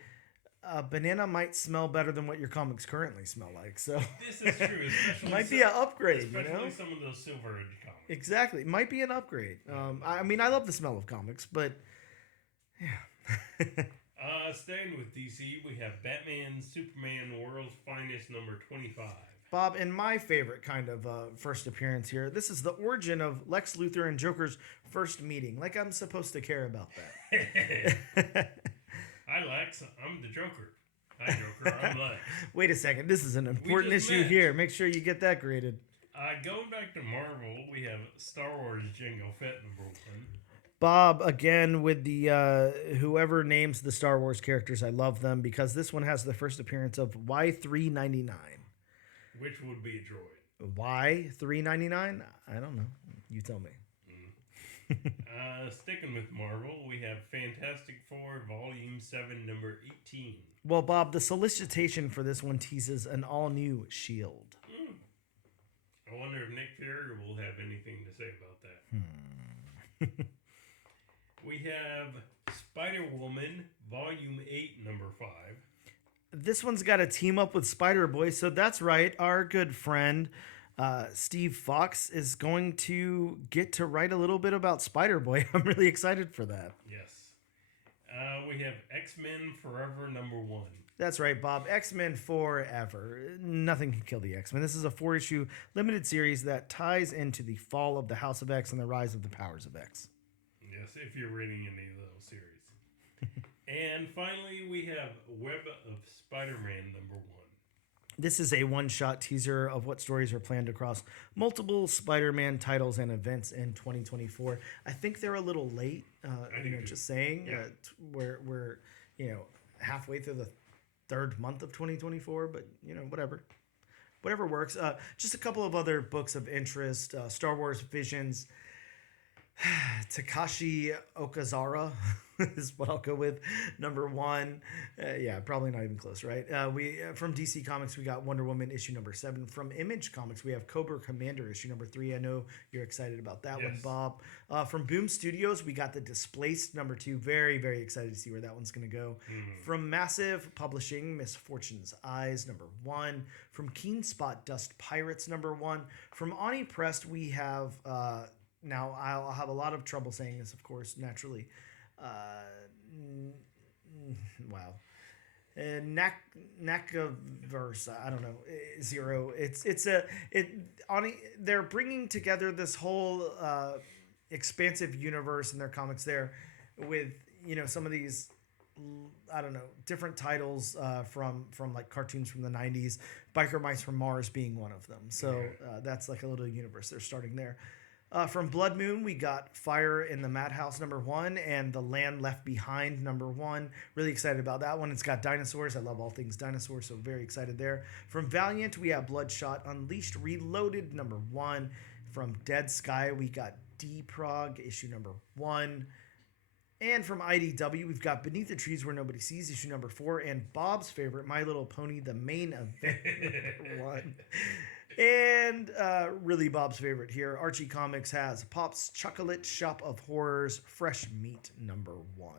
banana might smell better than what your comics currently smell like. So this is true. Might be an upgrade. Especially some of those Silver Age comics. Exactly, might be an upgrade. I mean, I love the smell of comics, but yeah. Staying with DC, we have Batman, Superman, World's Finest, number 25. Bob, in my favorite kind of first appearance here, this is the origin of Lex Luthor and Joker's first meeting. Like I'm supposed to care about that. Hi, Lex. I'm the Joker. Hi, Joker. I'm Lex. Wait a second. This is an important issue here. Make sure you get that graded. Going back to Marvel, we have Star Wars Jango Fett, number 1. Bob, again, with the whoever names the Star Wars characters, I love them because this one has the first appearance of Y399. Which would be a droid. Y399? I don't know. You tell me. Sticking with Marvel, we have Fantastic Four, Volume 7, number 18. Well, Bob, the solicitation for this one teases an all-new S.H.I.E.L.D. I wonder if Nick Fury will have anything to say about that. We have Spider-Woman, Volume 8, number 5. This one's got to team up with Spider-Boy, so that's right. Our good friend Steve Fox is going to get to write a little bit about Spider-Boy. I'm really excited for that. Yes. We have X-Men Forever, number 1. That's right, Bob. X-Men Forever. Nothing can kill the X-Men. This is a 4-issue limited series that ties into the fall of the House of X and the rise of the powers of X. Yes, if you're reading any of those series. And finally, we have Web of Spider-Man, number 1. This is a one-shot teaser of what stories are planned across multiple Spider-Man titles and events in 2024. I think they're a little late, just saying. Yeah. We're halfway through the third month of 2024, but, whatever works. Just a couple of other books of interest. Star Wars Visions. Takashi Okazara is what I'll go with. Number 1. Probably not even close, right? We from DC Comics, we got Wonder Woman issue number 7. From Image Comics, we have Cobra Commander issue number 3. I know you're excited about that one, Bob. From Boom Studios, we got The Displaced number 2. Very, very excited to see where that one's going to go. From Massive Publishing, Misfortune's Eyes number 1. From Keen Spot, Dust Pirates number 1. From Ani Pressed, we have... now, I'll have a lot of trouble saying this, of course, naturally. Wow. Nakaverse, I don't know, 0. They're bringing together this whole expansive universe in their comics there with, some of these, I don't know, different titles from like cartoons from the 90s, Biker Mice from Mars being one of them. So that's like a little universe they're starting there. From Blood Moon, we got Fire in the Madhouse number 1 and The Land Left Behind number 1. Really excited about that one. It's got dinosaurs. I love all things dinosaurs, so very excited there. From Valiant, we have Bloodshot Unleashed Reloaded number 1. From Dead Sky, we got D-Prog issue number 1. And from IDW, we've got Beneath the Trees Where Nobody Sees issue number 4. And Bob's favorite, My Little Pony, the main event number 1. And really Bob's favorite here, Archie Comics has Pop's Chocolate Shop of Horrors Fresh Meat number 1.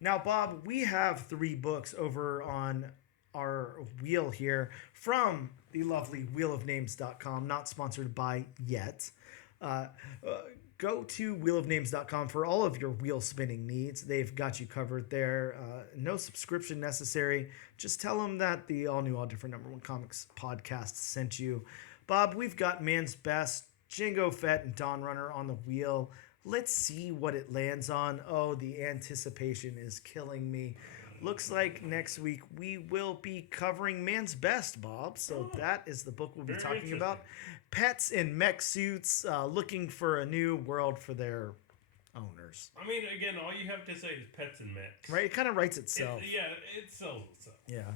Now, Bob, we have 3 books over on our wheel here from the lovely wheelofnames.com, not sponsored by yet. Go to wheelofnames.com for all of your wheel spinning needs. They've got you covered there. No subscription necessary. Just tell them that the all new, all different #1 comics podcast sent you. Bob, we've got Man's Best, Jango Fett, and Dawn Runner on the wheel. Let's see what it lands on. Oh, the anticipation is killing me. Looks like next week we will be covering Man's Best, Bob. So that is the book we'll be talking about. Pets in mech suits looking for a new world for their owners. I mean, again, all you have to say is pets and mechs. Right? It kind of writes itself. It sells itself. Yeah,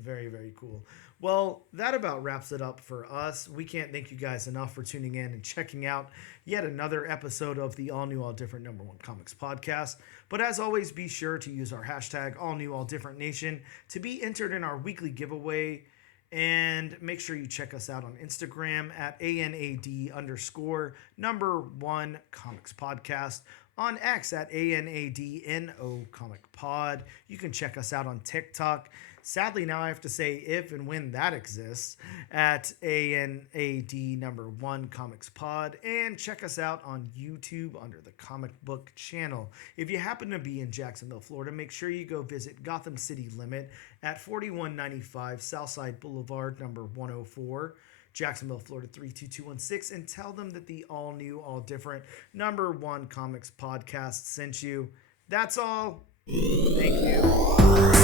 very, very cool. Well, that about wraps it up for us. We can't thank you guys enough for tuning in and checking out yet another episode of the All New, All Different #1 Comics podcast. But as always, be sure to use our hashtag All New, All Different Nation to be entered in our weekly giveaway. And make sure you check us out on Instagram at ANAD_1 Comics Podcast. On X at ANADNO Comic Pod. You can check us out on TikTok. Sadly, now I have to say if and when that exists at ANAD1 Comics Pod. And check us out on YouTube under the Comic Book Channel. If you happen to be in Jacksonville, Florida, make sure you go visit Gotham City Limit at 4195 Southside Boulevard, number 104. Jacksonville, Florida 32216, and tell them that the all new, all different #1 Comics podcast sent you. That's all. Thank you.